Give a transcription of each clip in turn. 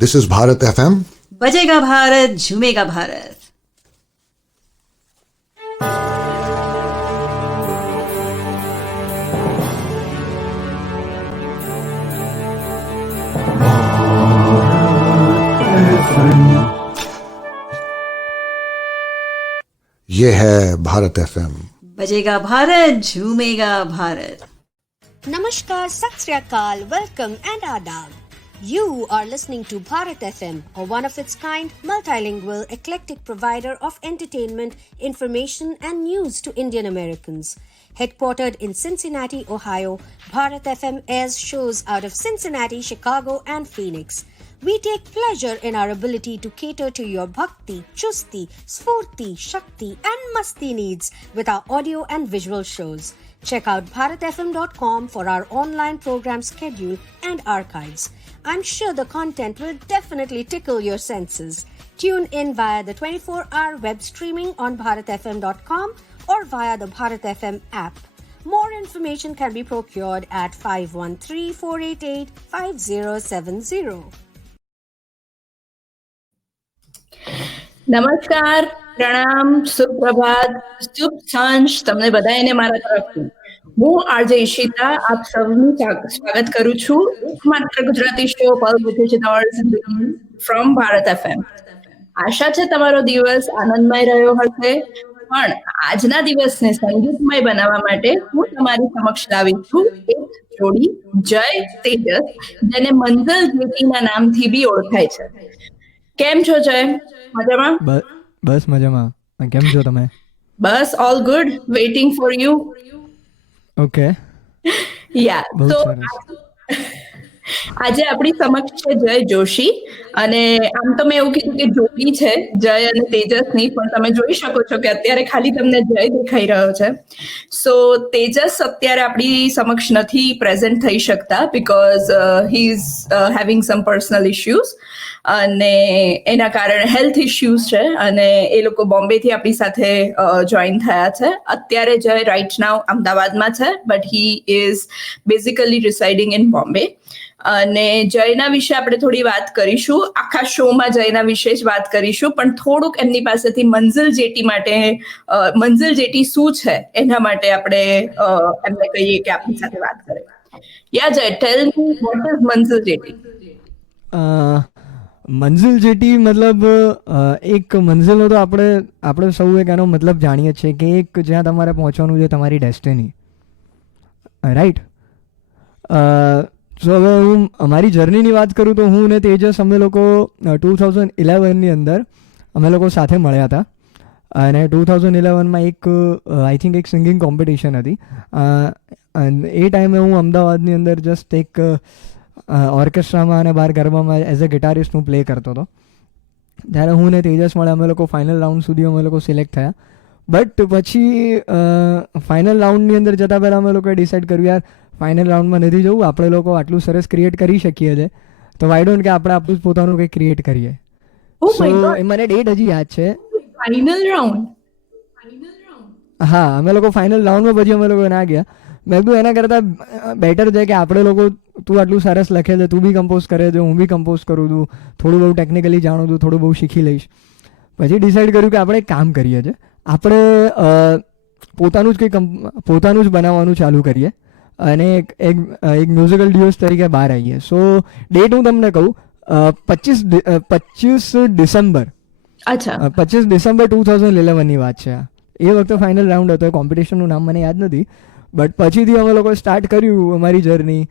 This is Bharat FM. बजेगा भारत, झूमेगा भारत. ये है भारत FM. बजेगा Bharat, झूमेगा Bharat. Namaskar, Sat Sri Akal, welcome and adab. You are listening to Bharat FM, a one-of-its-kind, multilingual, eclectic provider of entertainment, information and news to Indian Americans. Headquartered in Cincinnati, Ohio, Bharat FM airs shows out of Cincinnati, Chicago and Phoenix. We take pleasure in our ability to cater to your bhakti, chusti, sfurti, shakti and masti needs with our audio and visual shows. Check out bharatfm.com for our online program schedule and archives. I'm sure the content will definitely tickle your senses. Tune in via the 24-hour web streaming on bharatfm.com or via the Bharat FM app. More information can be procured at 513-488-5070. નમસ્કાર, પ્રણામ, સુપ્રભાત, શુભ સાંજ તમને બધાને મારા તરફથી. હું RJ Ishita આપ સૌનું સ્વાગત કરું છું માત્ર Gujarati show Pal from Bharat FM. આશા છે તમારો દિવસ આનંદમય રહ્યો હશે, પણ આજના દિવસને સંગીતમય બનાવવા માટે હું તમારી સમક્ષ લાવી છું એક જોડી જય તેજસ, જેને મંઝલ જેટીના નામથી બી ઓળખાય છે. કેમ છો જય? મજામાં? બસ મજામાં. કેમ છો તમે? બસ all good, waiting for you. Okay, yeah તો આજે આપણી સમક્ષ છે જય જોશી, અને આમ તો મેં એવું કીધું કે જોડી છે જય અને તેજસની, પણ તમે જોઈ શકો છો કે અત્યારે ખાલી તમને જય દેખાઈ રહ્યો છે. સો તેજસ અત્યારે આપણી સમક્ષ નથી પ્રેઝન્ટ થઈ શકતા because he is having some personal issues, અને એના કારણે હેલ્થ ઇશ્યુઝ છે, અને એ લોકો બોમ્બેથી આપણી સાથે જોઈન થયા છે. અત્યારે જય રાઇટ નાઉ અમદાવાદમાં છે, but he is basically residing in Bombay. અને જયના વિશે આપણે થોડી વાત કરીશું, આખા શોમાં જયના વિશે જ વાત કરીશું, પણ થોડુંક એમની પાસેથી મંઝિલ જેટી માટે, મંઝિલ જેટી શું છે એના માટે આપણે એમને કહીએ કે આપણી સાથે વાત કરે. Yeah Jay, tell me what is Manzil JT? Manzil JT મતલબ એક મંઝિલનો તો આપણે સૌ એક એનો મતલબ જાણીએ છીએ કે એક જ્યાં તમારે પહોંચવાનું છે, તમારી ડેસ્ટિની, રાઈટ? સો હવે હું અમારી જર્નીની વાત કરું તો હું ને તેજસ અમે લોકો 2011ની અંદર અમે લોકો સાથે મળ્યા હતા, અને 2011માં એક આઈ થિંક એક સિંગિંગ કોમ્પિટિશન હતી. એ ટાઈમે હું અમદાવાદની અંદર જસ્ટ એક ઓર્કેસ્ટ્રામાં અને બહાર ગરબામાં એઝ અ ગિટારિસ્ટ હું પ્લે કરતો હતો. ત્યારે હું ને તેજસ મળે, અમે લોકો ફાઇનલ રાઉન્ડ સુધી અમે લોકો સિલેક્ટ થયા. બટ પછી ફાઇનલ રાઉન્ડની અંદર જતાં પહેલાં અમે લોકોએ ડિસાઇડ કર્યું યાર ફાઇનલ રાઉન્ડમાં નથી જવું, આપણે લોકો આટલું સરસ ક્રિએટ કરી શકીએ છીએ, તો વાય ડોન્ટ કે આપણે આપણું જ પોતાનું કંઈક ક્રિએટ કરીએ. સો એ મને ડેટ હજી યાદ છે. Final round? હા, અમે લોકો ફાઇનલ રાઉન્ડમાં પછી અમે લોકો ના ગયા. મેં કીધું એના કરતાં બેટર છે કે આપણે લોકો, તું આટલું સરસ લખે છે, તું બી કમ્પોઝ કરે છે, હું બી કમ્પોઝ કરું છું, થોડું બહુ ટેકનિકલી જાણું છું, થોડું બહુ શીખી લઈશ. પછી ડિસાઇડ કર્યું કે આપણે એક કામ કરીએ છીએ, આપણે પોતાનું જ પોતાનું જ બનાવવાનું ચાલુ કરીએ અને એક મ્યુઝિકલ ડિયોઝ તરીકે બહાર આવીએ. સો ડેટ હું તમને કહું, 25 ડિસેમ્બર. અચ્છા, 25 ડિસેમ્બર 2011ની વાત છે. એ વખતે ફાઇનલ રાઉન્ડ હતો. કોમ્પિટિશનનું નામ મને યાદ નથી, બટ પછીથી અમે લોકો સ્ટાર્ટ કર્યું અમારી જર્ની.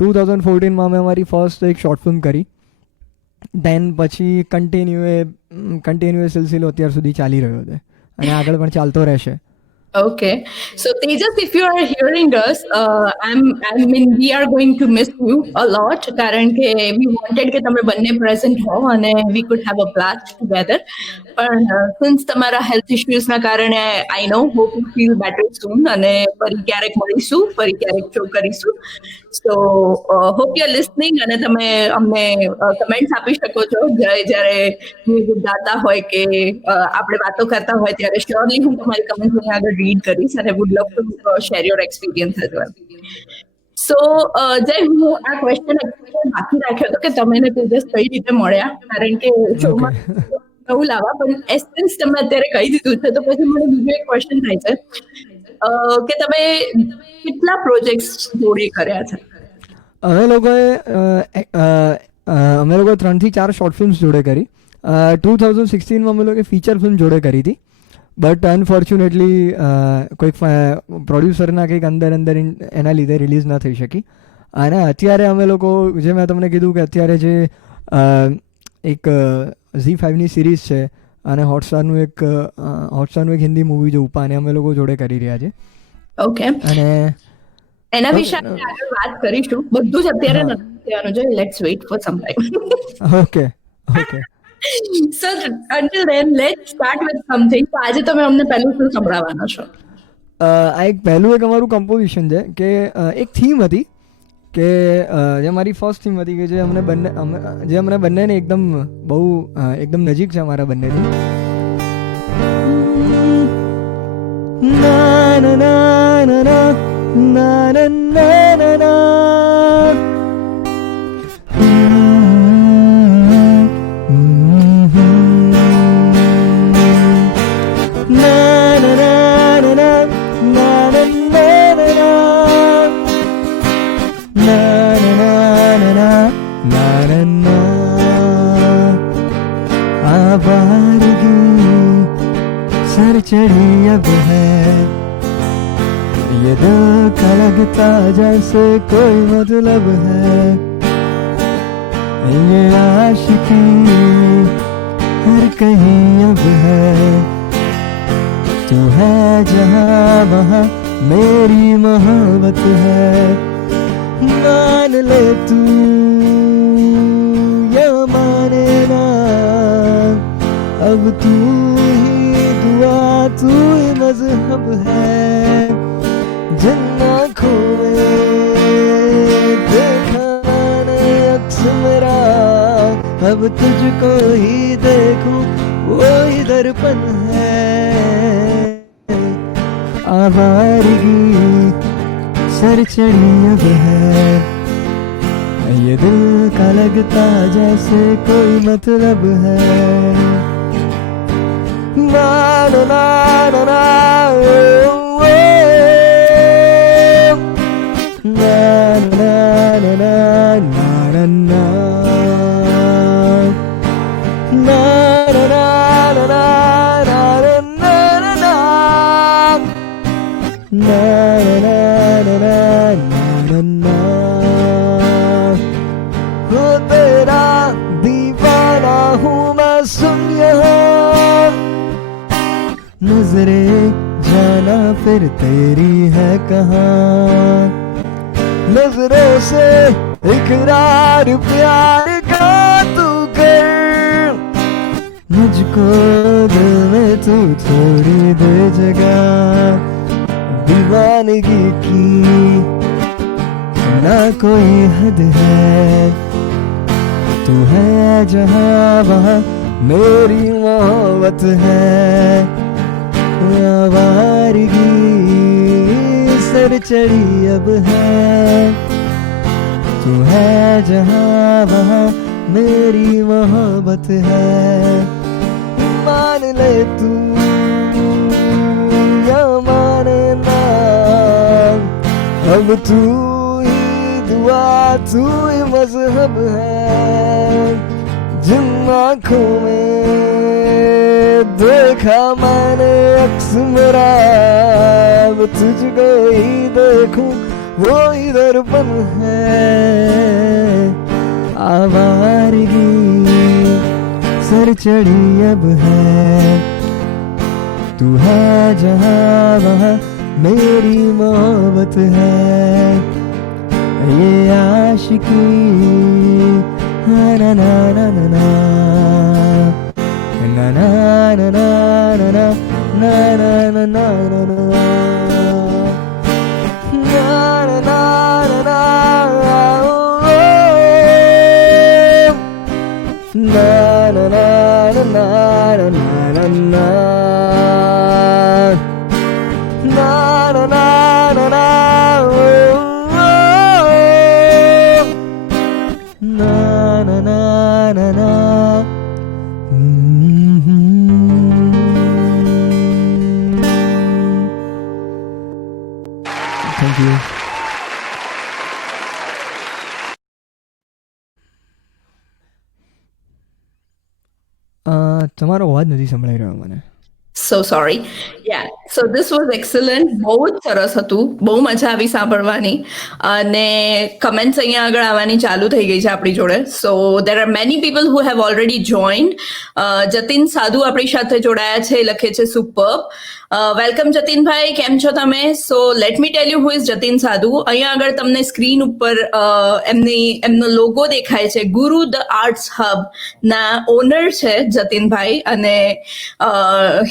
2014માં અમે અમારી ફર્સ્ટ એક શોર્ટ ફિલ્મ કરી. દેન પછી કન્ટિન્યુઅસ સિલસિલો અત્યાર સુધી ચાલી રહ્યો છે અને આગળ પણ ચાલતો રહેશે. Okay, so Tejas, if you are hearing us, we are going to miss you a lot. કારણ કે we wanted કે તમે બંને present હો અને we could have a blast together. પણ since તમારા health issues ના કારણે I know hope you feel better soon, અને ફરી ક્યારેક મળીશું, ફરી ક્યારેક શો કરીશું. So hope you are listening, અને તમે અમને કમેન્ટ્સ આપી શકો છો જ્યારે મ્યુઝિક ગાતા હોય કે આપણે વાતો કરતા હોય ત્યારે. શ્યોરલી હું તમારી કમેન્ટ્સ આગળ રીડ કરીશ, અને would love to share your experience as well. So Jay હું આ ક્વેશ્ચન બાકી રાખ્યો હતો કે તમે ને તેજસ કઈ રીતે મળ્યા, કારણ કે શોમાં નવું લાવવા, પણ એસેન્સ તમે અત્યારે કહી દીધું છે તો પછી મને બીજો એક ક્વેશ્ચન થાય છે કે તમે કેટલા પ્રોજેક્ટ્સ જોડે કર્યા છે? અમે લોકોએ 3 થી 4 શોર્ટ ફિલ્મ્સ જોડે કરી. 2016માં અમે લોકોએ ફીચર ફિલ્મ જોડે કરી હતી, બટ અનફોર્ચ્યુનેટલી કોઈક પ્રોડ્યુસરના કંઈક અંદર એના લીધે રિલીઝ ન થઈ શકી. અને અત્યારે અમે લોકો, જે મેં તમને કીધું કે અત્યારે જે એક ZEE5ની સિરીઝ છે અને હોટસ્ટારનું એક હિન્દી મૂવી જો ઉપા, અને અમે લોકો જોડે કરી રહ્યા છે. ઓકે, અને એના વિશે આપણે આગળ વાત કરીશું. બધું જ અત્યારે નથી કહેવાનું છે. Let's wait for some time. Okay. So until then, let's start with something. તો આજે તમે અમને પહેલું શું સંભળાવવાના છો? આ પહેલું અમારું કમ્પોઝિશન છે કે એક થીમ હતી કે જે મારી ફર્સ્ટ થીમ હતી કે જે અમને બંનેને એકદમ નજીક છે અમારા બંનેથી. ના ના ના ના ના ના ના ના. सर चढ़ी अब है ये दिल का लगता जैसे कोई मतलब है, ये आशिकी हर कहीं अब है, तू है जहाँ वहाँ मेरी मोहब्बत है, मान ले तू या माने ना, अब तू ही दुआ तू ही मजहब है, जिन आँखों में देखा मैंने अक्स मेरा, अब तुझको ही देखूं वो ही दर्पण है, आवारगी सर चढ़ी अब है, ये दिल का लगता जैसे कोई मतलब है, ना ना ना ना ना na na na na na na na na na na na na na. हो तेरा दीवाना हूँ मैं, सुन यहाँ नजरे जाना फिर तेरी है कहाँ, नजरों से इकरार प्यार का तू कर, मुझको दिल में तू थोड़ी दे जगह, दीवानगी की ना कोई हद है, तू है जहाँ वहाँ मेरी मोहब्बत है, आवारगी सर चढ़ी अब है, तू है जहाँ वहाँ मेरी मोहब्बत है, मान ले तू या माने ना, अब तू ही दुआ तू ही मजहब है, जिन आँखों में देखा मैंने अक्स मेरा, अब तुझको ही देखूं वो ही दर्पण है, आवारगी सर चढ़ी अब है, तू है जहाँ वहाँ मेरी मोहब्बत है, ये आशिकी ना ना ना ना ना ना na na na na na na na na na na na na na na na thank you. તમારો અવાજ નથી સંભળાઈ રહ્યો મને. So sorry. Yeah. So this was excellent. બહુ જ સરસ હતું. બહુ મજા આવી સાંભળવાની અને કમેન્ટ્સ અહીંયા આગળ આવવાની ચાલુ થઈ ગઈ છે આપણી જોડે. So there are many people who have already joined. Jatin સાધુ આપણી સાથે જોડાયા છે, લખે છે superb. વેલકમ જતીનભાઈ, કેમ છો તમે? So let me tell you who is Jatin Sadhu. અહીંયા આગળ તમને સ્ક્રીન ઉપર એમનો લોગો દેખાય છે. ગુરુ ધ આર્ટ્સ હબ ના ઓનર છે જતીનભાઈ અને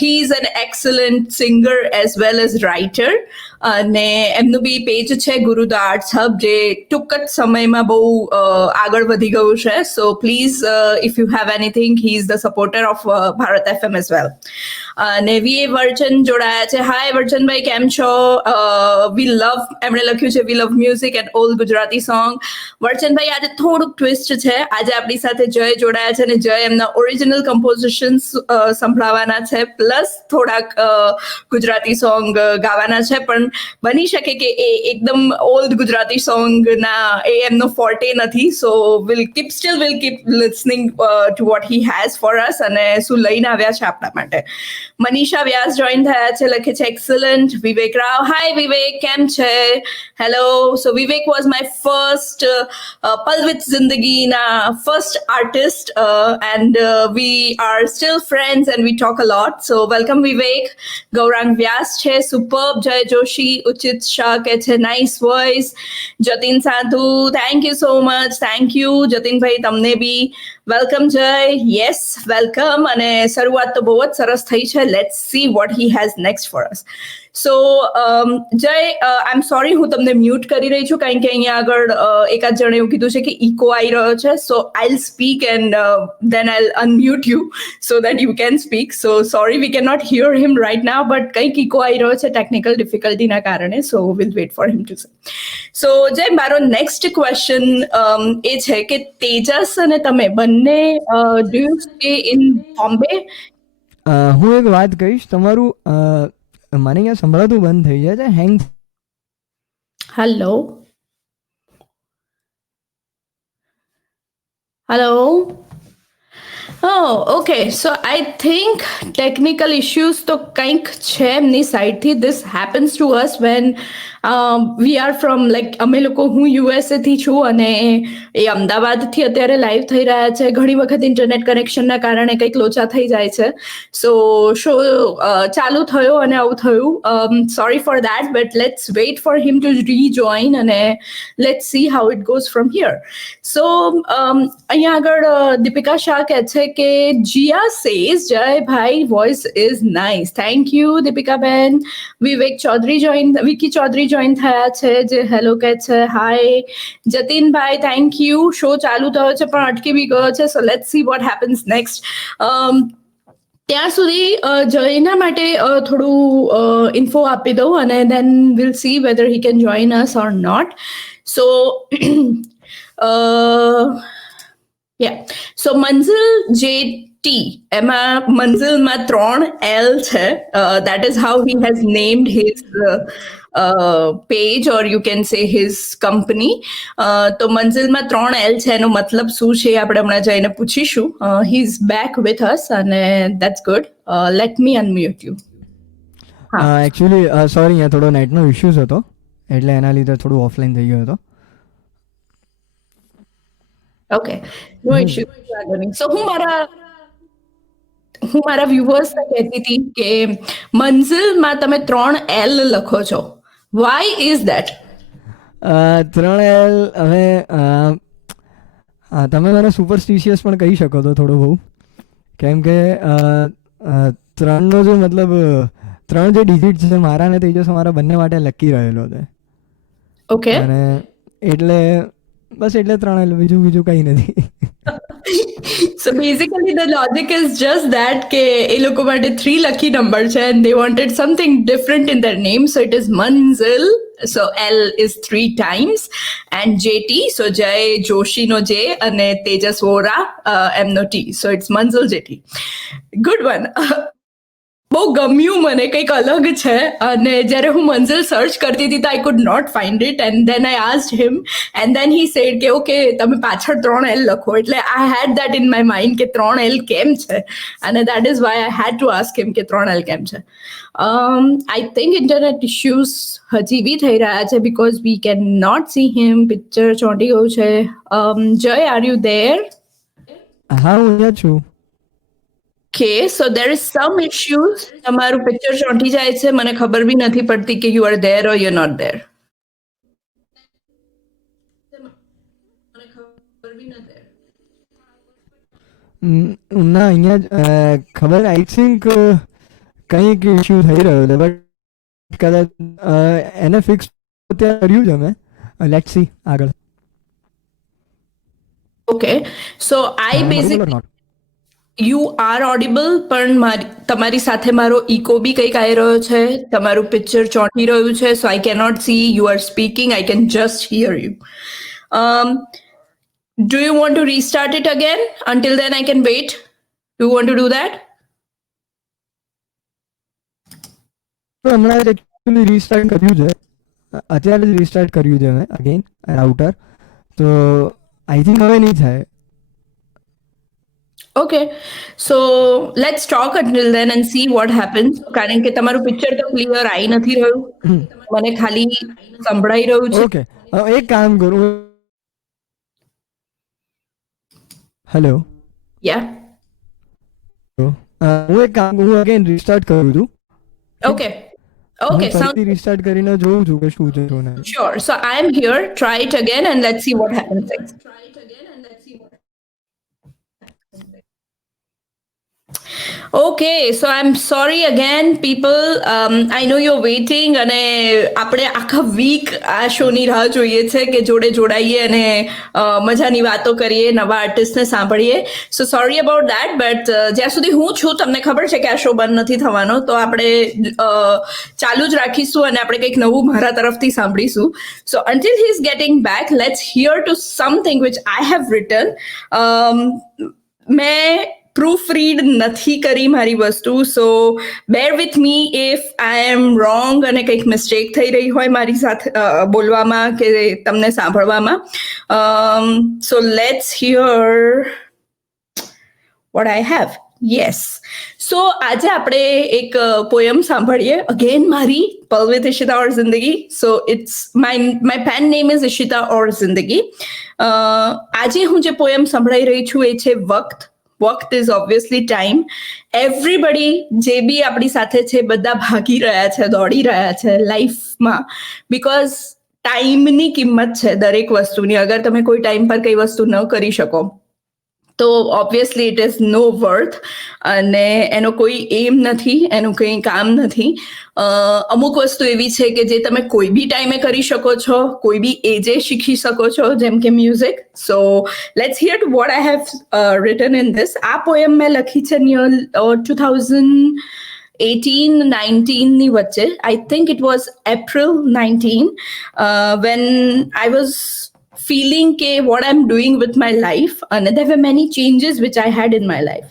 he is an excellent singer as well as writer. અને એમનું બી પેજ છે ગુરુ ધ આર્ટ્સ હબ, જે ટૂંક જ સમયમાં બહુ આગળ વધી ગયું છે. So please if you have anything, he is the supporter of Bharat FM as well. અને વી વર્ચન જોડાયા છે. હાય વર્ચનભાઈ, કેમ છો? વી લવ, એમણે લખ્યું છે we love music and old Gujarati song. વર્ચનભાઈ, આજે થોડુંક ટ્વિસ્ટ છે. આજે આપણી સાથે જય જોડાયા છે અને જય એમના ઓરિજિનલ કમ્પોઝિશન્સ સંભળાવવાના છે, પ્લસ થોડાક ગુજરાતી સોંગ ગાવાના છે. પણ બની શકે કે એ એકદમ ઓલ્ડ ગુજરાતી સોંગ ના એ એમનો ફોર્ટે નથી. So will keep listening to what he has for us અને શું લઈને આવ્યા છે આપણા માટે. મનીષા વ્યાસ જોઈન થયા છે, લખે છે એક્સલન્ટ. વિવેક રાવ, હાય વિવેક, કેમ છે? Hello. So Vivek was my first pal with Zindagi ના first artist and we are still friends and we talk a lot. So welcome Vivek. Gaurang Vyas છે, સુપર્બ. જય જોશી, ઉચિત શાહ કે છે nice voice. Jatin Sadhu, thank you so much. Thank you જતીનભાઈ, તમને be welcome. Jay, yes welcome. અને શરૂઆત તો બહુ જ સરસ થઈ છે. Let's see what he has next for us. So Jay, I am sorry, હું તમને મ્યુટ કરી રહી છું કારણ કે અહીંયા આગળ એકાદ જણે એવું કીધું છે કે ઇકો આવી રહ્યો છે. So I'll speak and then I'll unmute you so that you can speak. So sorry, we can not hear him right now, but કંઈક ઇકો આવી રહ્યો છે ટેકનિકલ ડિફિકલ્ટીના કારણે. So will wait for him to say. So જય, મારો next question એ છે કે તેજસ અને તમે બંને do you stay in Bombay? હું એક વાત કહીશ, તમારું મને અહીંયા સંભળાતું બંધ થઈ જાય છે, hang. Hello hello. Okay, so I think technical issues તો કંઈક છે એમની સાઈડથી. This happens to us when we are from like અમે લોકો, હું યુએસએથી છું અને એ અમદાવાદથી અત્યારે લાઈવ થઈ રહ્યા છે. ઘણી વખત ઇન્ટરનેટ કનેક્શનના કારણે કંઈક લોચા થઈ જાય છે. સો શો ચાલુ થયો અને આવું થયું. Sorry for that, but let's wait for him to rejoin અને let's see how it goes from here. So અહીંયા આગળ દીપિકા શાહ કહે છે કે જીયા સેઝ જય ભાઈ voice is nice. Thank you Deepika બેન. વિવેક ચૌધરી વિકી ચૌધરી જોઈન થયા છે, જે હેલો કહે છે. હાય જતીનભાઈ, થેન્ક યુ. શો ચાલુ થયો છે પણ અટકી બી ગયો છે. So let's see what happens next. ત્યાં સુધી જયના માટે થોડું ઇન્ફો આપી દઉં અને then will see whether he can join us or not. So so Manzil JT, એમાં મંઝિલમાં 3 L છે. That is how he has named his page or you can સે હિઝ કંપની. તો મંઝિલમાં 3 L છે, એનો મતલબ શું છે આપણે હમણાં જઈને પૂછીશું. He is back with us અને that's good. Let me unmute you. Actually sorry, અહીંયા થોડો નેટનો ઇશ્યુઝ હતો એટલે એના લીધે થોડું ઓફલાઈન થઈ ગયો હતો. ઓકે, નો ઇશ્યુ. સો હું મારા વ્યુઅર્સને કહેતી હતી કે મંઝિલમાં તમે 3 L લખો છો. Y is that? 3 L, હવે તમે મને સુપરસ્ટિશિયસ પણ કહી શકો તો થોડું બહુ, કેમ કે 3નો જે મતલબ 3 જે ડિજિટ છે મારા ને તેજસ અમારા બંને માટે લકી રહેલો છે. ઓકે, અને એટલે બસ એટલે 3 L, બીજું કંઈ નથી. So basically the logic is just that કે એ લોકો માટે 3 lucky number છે and they wanted something different in their name, so it is Manzil So L is 3 times. And JT, so Jay Joshi no J and Tejas Vora M no T. So it's Manzil JT. Good one. બહુ ગમ્યું મને, કંઈક અલગ છે. અને જ્યારે હું મંઝિલ search કરતી હતી તો I could not find it and then I asked him and then he said કે ઓકે તમે પાછળ 3 L લખો. એટલે I had that in my mind કે 3 L કેમ છે, અને that is why I had to ask him કે 3 L કેમ છે. આઈ થિંક ઇન્ટરનેટ ઇશ્યુઝ હજી બી થઈ રહ્યા છે because we can not see him. Picture ચોંટી ગયું છે. જય, આર યુ ધેર? હા, હું અહીંયા છું. Okay, so there is some issues. તમારું પિક્ચર ચોંટી જાય છે, મને ખબર બી નથી પડતી કે you are there or you're not there. ના, અહીંયા ખબર આઈ થિંક કંઈક ઇશ્યુ થઈ રહ્યો છે, બટ કદાચ એને ફિક્સ અત્યારે કર્યું છે અમે. લેટ્સ સી આગળ. Okay, so I basically you are audible, પણ તમારી સાથે મારો ઇકો બી કંઈક આવી રહ્યો છે. તમારું પિક્ચર ચોંટી રહ્યું છે, so I cannot see you are speaking. I can just hear you. Do you want to restart it again? Until then I can wait. Do you want to do that? હમણાં actually restart કર્યું છે, અત્યારે જ restart કર્યું છે મેં again router. તો I think હવે નહીં થાય. Okay, so let's talk until then and see what happens. કારણ કે તમારું પિક્ચર તો ક્લિયર આવી નથી રહ્યું, મને ખાલી સંભળાઈ રહ્યું છે. ઓકે, એક કામ કરું. Hello, Yeah. હું એક કામ, હું અગેન રીસ્ટાર્ટ કરું છું. Okay. Okay, sounds રીસ્ટાર્ટ કરીને જોઉં છું કે શું છે શું નહીં. sure. So I am here. Try it again and let's see what happens next. Okay, so I'm sorry again, people. I know you're waiting અને આપણે આખા વીક આ શોની રાહ જોઈએ છે કે જોડે જોડાઈએ અને મજાની વાતો કરીએ, નવા આર્ટિસ્ટને સાંભળીએ. સો સોરી અબાઉટ દેટ, બટ જ્યાં સુધી હું છું તમને ખબર છે કે આ શો બંધ નથી થવાનો, તો આપણે ચાલુ જ રાખીશું અને આપણે કંઈક નવું મારા તરફથી સાંભળીશું. સો until he is getting back, let's hear to something which I have written. મેં પ્રૂફ રીડ નથી કરી મારી વસ્તુ, so bear with me if I am wrong અને કંઈક મિસ્ટેક થઈ રહી હોય મારી સાથે બોલવામાં કે તમને સાંભળવામાં. So let's hear what I have. Yes, so આજે આપણે એક પોયમ સાંભળીએ. અગેન મારી પલ with Ishita or Zindagi. So it's my pen name is Ishita or Zindagi. આજે હું જે પોયમ સંભળાઈ રહી છું એ છે વક્ત. વક્ત ઇઝ ઓબ્વિયસલી ટાઈમ. એવરીબડી જે બી આપણી સાથે છે બધા ભાગી રહ્યા છે, દોડી રહ્યા છે લાઈફમાં, બિકોઝ ટાઈમની કિંમત છે દરેક વસ્તુની. અગર તમે કોઈ ટાઈમ પર કઈ વસ્તુ ન કરી શકો તો obviously it is no worth, અને એનો કોઈ એમ નથી, એનું કંઈ કામ નથી. અમુક વસ્તુ એવી છે કે જે તમે કોઈ બી ટાઈમે કરી શકો છો, કોઈ બી એજે શીખી શકો છો, જેમ કે music. So let's here two vote I have return in this. આ પોયમ મેં લખી છે નિયર 2018-19 ની વચ્ચે. આઈ think it was April 19 when I was feeling ke what I'm doing with my life, and there were many changes which I had in my life.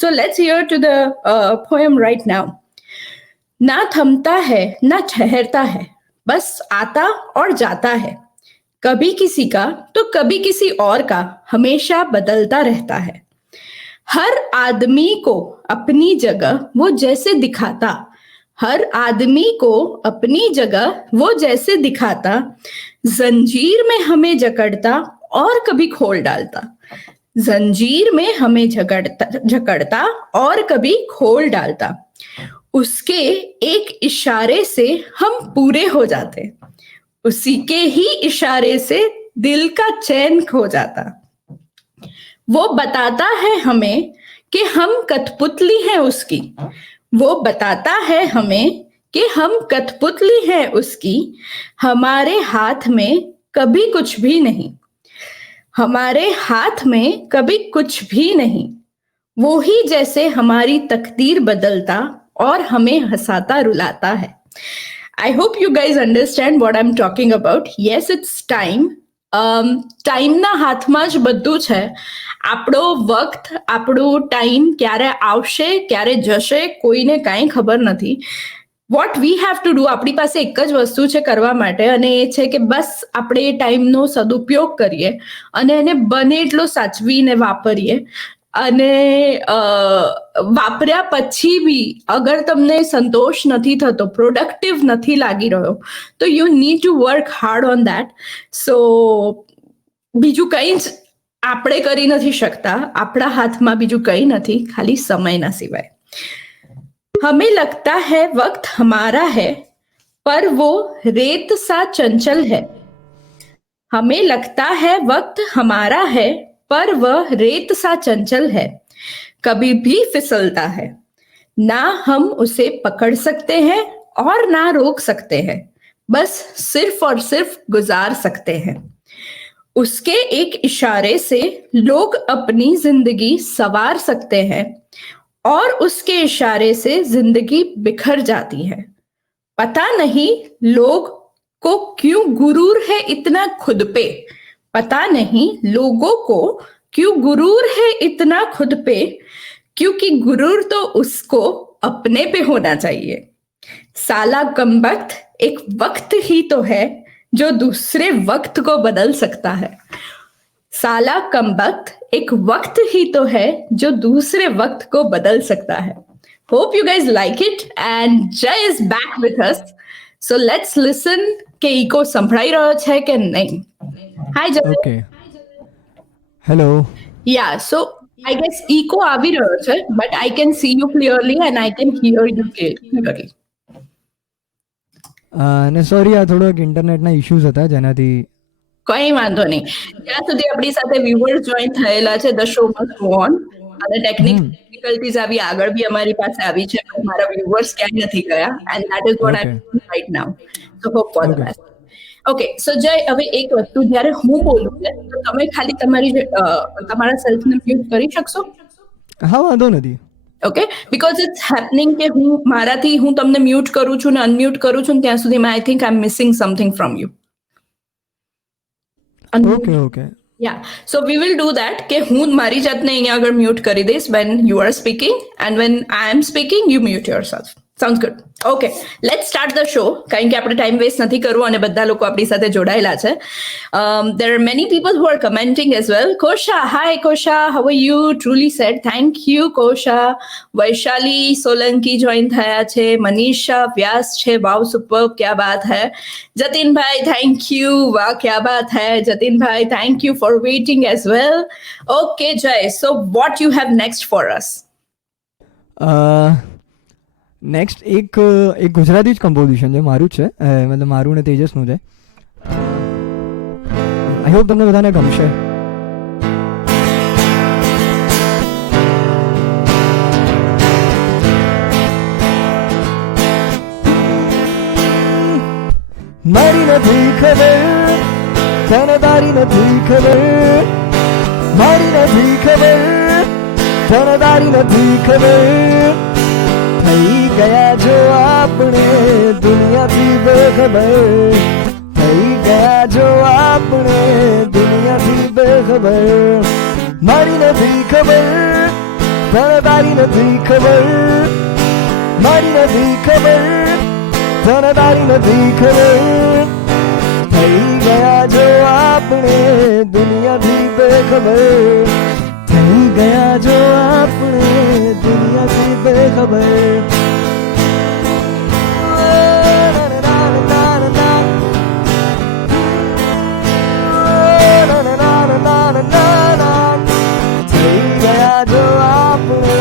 So let's hear to the poem right now. ना थमता है ना ठहरता है, बस आता और जाता है, कभी किसी का तो कभी किसी और का, हमेशा बदलता रहता है. हर आदमी को अपनी जगह वो जैसे दिखाता, हर आदमी को अपनी जगह वो जैसे दिखाता, जंजीर में हमें जकड़ता और कभी खोल डालता, जंजीर में हमें जकड़ता और कभी खोल डालता, उसके एक इशारे से हम पूरे हो जाते, उसी के ही इशारे से दिल का चैन खो जाता. वो बताता है हमें कि हम कठपुतली हैं उसकी, वो बताता है हमें कि हम कठपुतली हैं उसकी, हमारे हाथ में कभी कुछ भी नहीं, हमारे हाथ में कभी कुछ भी नहीं, वो ही जैसे हमारी तकदीर बदलता और हमें हंसाता रुलाता है. I hope you guys understand what I'm talking about. Yes, it's time. ટાઈમના હાથમાં જ બધું છે. આપણો વખત, આપણું ટાઈમ ક્યારે આવશે, ક્યારે જશે, કોઈને કાંઈ ખબર નથી. Vote we have to do, આપણી પાસે એક જ વસ્તુ છે કરવા માટે, અને એ છે કે બસ આપણે એ ટાઈમનો સદુપયોગ કરીએ અને એને બને એટલો સાચવીને વાપરીએ. અને વાપર્યા પછી બી અગર તમને સંતોષ નથી થતો, પ્રોડક્ટિવ નથી લાગી રહ્યો, તો you need to work hard on that. So બીજું કંઈ જ આપણે કરી નથી શકતા, આપણા હાથમાં બીજું કંઈ નથી ખાલી સમયના સિવાય. हमें लगता है वक्त हमारा है पर वो रेत सा चंचल है. हमें लगता है वक्त हमारा है पर वह रेत सा चंचल है, कभी भी फिसलता है. ना हम उसे पकड़ सकते हैं और ना रोक सकते हैं, बस सिर्फ और सिर्फ गुजार सकते हैं. उसके एक इशारे से लोग अपनी जिंदगी संवार सकते हैं और उसके इशारे से जिंदगी बिखर जाती है. पता नहीं लोग को क्यों गुरूर है इतना खुद पे, पता नहीं लोगों को क्यों गुरूर है इतना खुद पे, क्योंकि गुरूर तो उसको अपने पे होना चाहिए. साला कमबख्त एक वक्त ही तो है जो दूसरे वक्त को बदल सकता है. साला कमबख्त एक वक्त ही तो है जो दूसरे वक्त को बदल सकता है. Hope you guys like it, and Jay is back with us. So let's listen કે ઈકો સંભળાઈ રહ્યો છે કે નહીં. Hi Jay. Okay, hello. Yeah, so I guess echo આવી રહ્યો છે, but I can see you clearly and I can hear you clearly. અને sorry, આ થોડોક ઇન્ટરનેટના ઇશ્યુઝ હતા જેનાથી કંઈ વાંધો નહીં. જ્યાં સુધી આપણી સાથે વ્યુઅર્સ જોઈન થયેલા છે, the show must go on. અને ટેકનિકલ્ટીઝ આવી આગળ બી અમારી પાસે આવી છે, પણ મારા વ્યુઅર્સ ક્યાંય નથી ગયા, and that is what I am right now. So hope for the best. Okay, so Jay, હવે એક વસ્તુ, જ્યારે હું બોલું ને તો તમે ખાલી તમારા સેલ્ફને મ્યુટ કરી શકશો? હા, વાંધો નથી. ઓકે, બીકોઝ ઇટ્સ હેપનિંગ કે હું તમને મ્યુટ કરું છું ને અનમ્યુટ કરું છું, ત્યાં સુધીમાં I think I am missing something from you. Okay. Yeah, so we will do that કે હું મારી જાતને અહીંયા આગળ મ્યુટ કરી દઈશ when you are speaking, and when I am speaking you mute yourself. Sounds good. Okay, let's start the show. કારણ કે આપણે ટાઈમ વેસ્ટ નથી કરવો અને બધા લોકો આપણી સાથે જોડાયેલા છે. There are many people who are commenting as well. Kosha, hi Kosha, how are you? Truly said thank you Kosha. Vaishali Solanki join થયા છે. Manisha Vyas છે, wow superb, क्या बात है. Jatin bhai, thank you, wow क्या बात है. Jatin bhai, thank you for waiting as well. Okay Jay, so what you have next for us? Next એક ગુજરાતી જ કમ્પોઝિશન છે, મારું જ છે, મતલબ મારું ને તેજસનું છે. આઈ હોપ તમને બધાને ગમશે. મારી નથી ખબર, તને તારી નથી ખબર, મારી નથી ખબર, તને તારી નથી ખબર. થઈ ગયા જો આપણે દુનિયાથી બેખબર, થઈ ગયા જો આપણે દુનિયાથી બેખબર. મારી નથી ખબર, તને તારી નથી ખબર, મારી નથી ખબર, તને તારી નથી ખબર. થઈ ગયા જો આપણે દુનિયાથી બેખબર, થઈ ગયા જો આપણે દુનિયાથી બેખબર. થઈ ગયા જો આપણે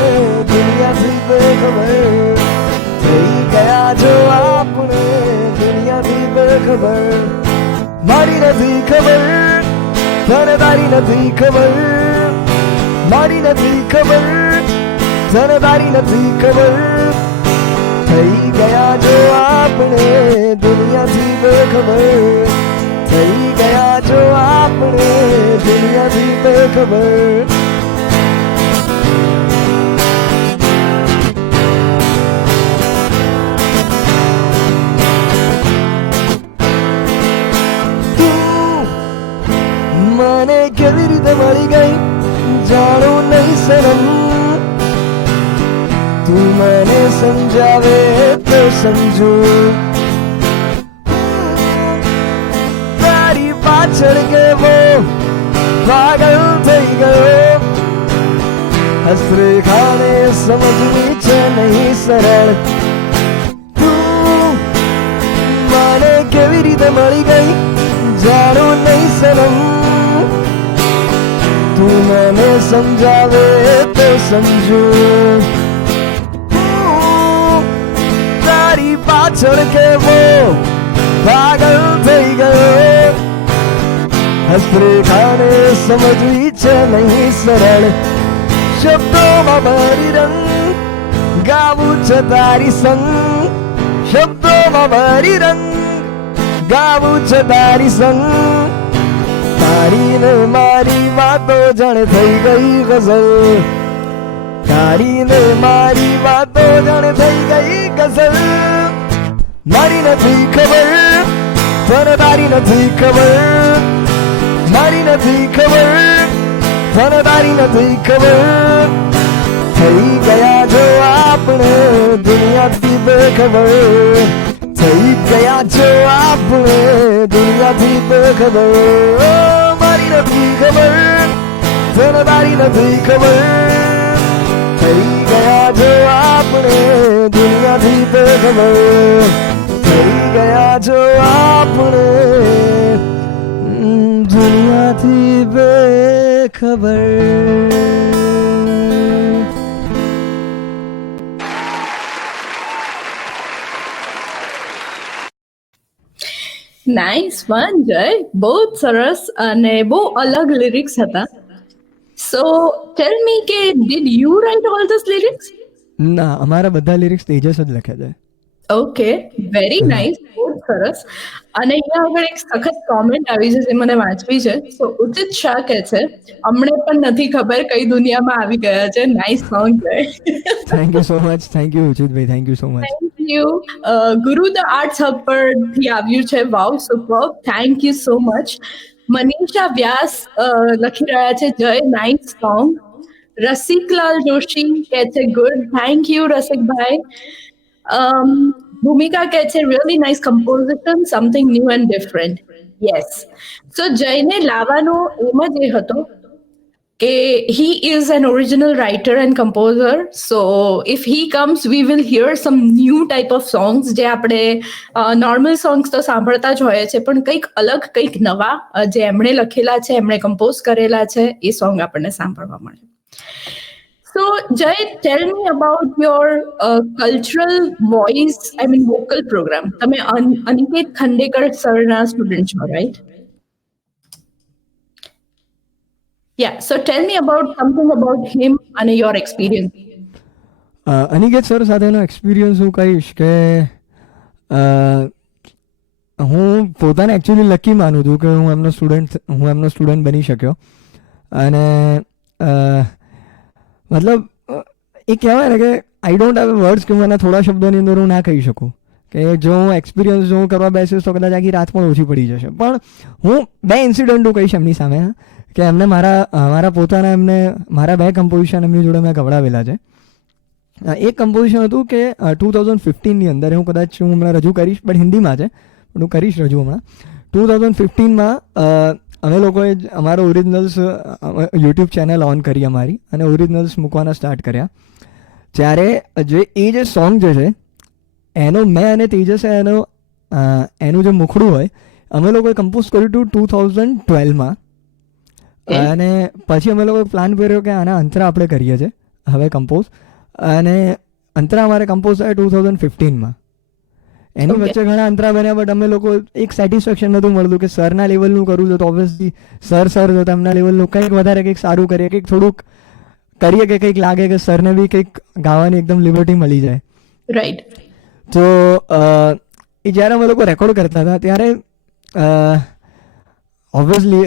દુનિયાથી બેખબર, થઈ ગયા જો આપણે દુનિયાથી બેખબર. મારી નથી ખબર, તને તારી નથી ખબર, મારી નથી ખબર, તને તારી નથી ખબર. થઈ ગયા જો આપણે દુનિયાથી બેખબર, થઈ ગયા જો આપણે દુનિયાથી બેખબર. તું મને સમજાવે તો સમજું, તારી પાછળ કેવો પાગલ થઈ ગયો, હસરેખાને સમજવી છે નહીં સરળ, તું મને કેવી રીતે મળી ગઈ જાણું નહીં સનમ, તું મને સમજાવે તો સમજું, તારી પાછળ કેવો પાગલ થઈ ગયો, હસરેખાને સમજવી છે નહીં સરળ, શબ્દોમાં ભરી રંગ ગાવું છે તારી સંગ, શબ્દોમાં ભરી રંગ ગાવું છે તારી સંગ, તારી ને મારી વાતો જાણે થઈ ગઈ ગઝલ, તારી ને મારી વાતો જાણે થઈ ગઈ ગઝલ, મારી નથી ખબર તને તારી નથી ખબર, મારી નથી ખબર તને તારી નથી ખબર, થઈ ગયા જો આપણે દુનિયાથી બેખબર, થઈ ગયા જો આપણે દુનિયાથી બેખબર, મારી નથી ખબર તને તારી નથી ખબર, થઈ ગયા જો આપણે દુનિયાથી બેખબર, થઈ ગયા જો આપણે દુનિયાથી બેખબર. નાઇસ વન જય, બહુ જ સરસ અને બહુ અલગ લિરિક્સ હતા. સો ટેલ મી કે did you write all this lyrics? ના, અમારા બધા લિરિક્સ તેજસ જ લખે છે. ઓકે, વેરી નાઇસ, બહુ સરસ. અને અહીંયા આગળ એક સખત કોમેન્ટ આવી છે જે મને વાંચવી છે. સો ઉચિત શાહ કહે છે, અમને પણ નથી ખબર કઈ દુનિયામાં આવી ગયા છે. નાઇસ સોંગ છે. Thank you so much, thank you ઉચિતભાઈ, thank you so much. Thank you. Guru the arts hub પરથી આવ્યું છે. Wow, super, thank you so much. Manisha Vyas લખી રહ્યા છે, જય નાઇસ સોંગ. રસિકલાલ જોશી કહે છે ગુડ, થેન્ક યુ રસિકભાઈ. ભૂમિકા કહે છે really nice composition, something new and different. Yes. So જયને લાવવાનો એમ જ એ હતો કે he is an original writer and composer. So if he comes, we will hear some new type of songs. જે આપણે normal songs તો સાંભળતા જ હોઈએ છે, પણ કંઈક અલગ, કંઈક નવા જે એમણે લખેલા છે, એમણે કમ્પોઝ કરેલા છે, એ સોંગ આપણને સાંભળવા મળે. So, Jay, tell me about your cultural voice, I mean vocal program. તમે અનિકેત ખંડેકર સરના સ્ટુડન્ટ છો, right? Yeah, so tell me about something about him and your experience. Aniket sir સાથેનો એક્સપિરિયન્સ હું કહીશ કે હું પોતાને એકચ્યુઅલી લકી માનું છું કે હું એમનો સ્ટુડન્ટ બની શક્યો. અને મતલબ એ કહેવાય ને કે આઈ ડોન્ટ હેવ વર્ડ્સ કે હું એના થોડા શબ્દોની અંદર હું ના કહી શકું કે જો હું એક્સપિરિયન્સ જો હું કરવા બેસીશ તો કદાચ આખી રાત પણ ઓછી પડી જશે. પણ હું 2 ઇન્સિડન્ટ હું કહીશ એમની સામે કે એમને મારા પોતાના મારા 2 કમ્પોઝિશન એમની જોડે મેં ગવડાવેલા છે. એક કમ્પોઝિશન હતું કે 2015ની અંદર હું કદાચ હું હમણાં રજૂ કરીશ, બટ હિન્દીમાં છે, પણ હું કરીશ રજૂ હમણાં. 2015માં અમે લોકોએ અમારો ઓરિજિનલ્સ યુટ્યુબ ચેનલ ઓન કરી અમારી અને ઓરિજિનલ્સ મૂકવાના સ્ટાર્ટ કર્યા. ત્યારે જે સોંગ જે છે એનો મેં અને તેજસે એનું જે મુખડું હોય અમે લોકોએ કમ્પોઝ કર્યું હતું 2012માં. અને પછી અમે લોકોએ પ્લાન કર્યો કે આના અંતરા આપણે કરીએ છીએ હવે કમ્પોઝ, અને અંતરા અમારે કમ્પોઝ થયા 2015માં. એની વચ્ચે ઘણા અંતરા બન્યા, બટ અમે લોકો એક સેટિસ્ફેક્શન નહોતું મળતું કે સરના લેવલનું કરવું છે તો ઓબ્વિયસલી સર તો એમના લેવલનું કંઈક વધારે કંઈક સારું કરીએ, કંઈક થોડુંક કરીએ કે કંઈક લાગે કે સરને બી કંઈક ગાવાની એકદમ લિબર્ટી મળી જાય. રાઈટ. તો એ જ્યારે અમે લોકો રેકોર્ડ કરતા હતા ત્યારે ઓબ્વિયસલી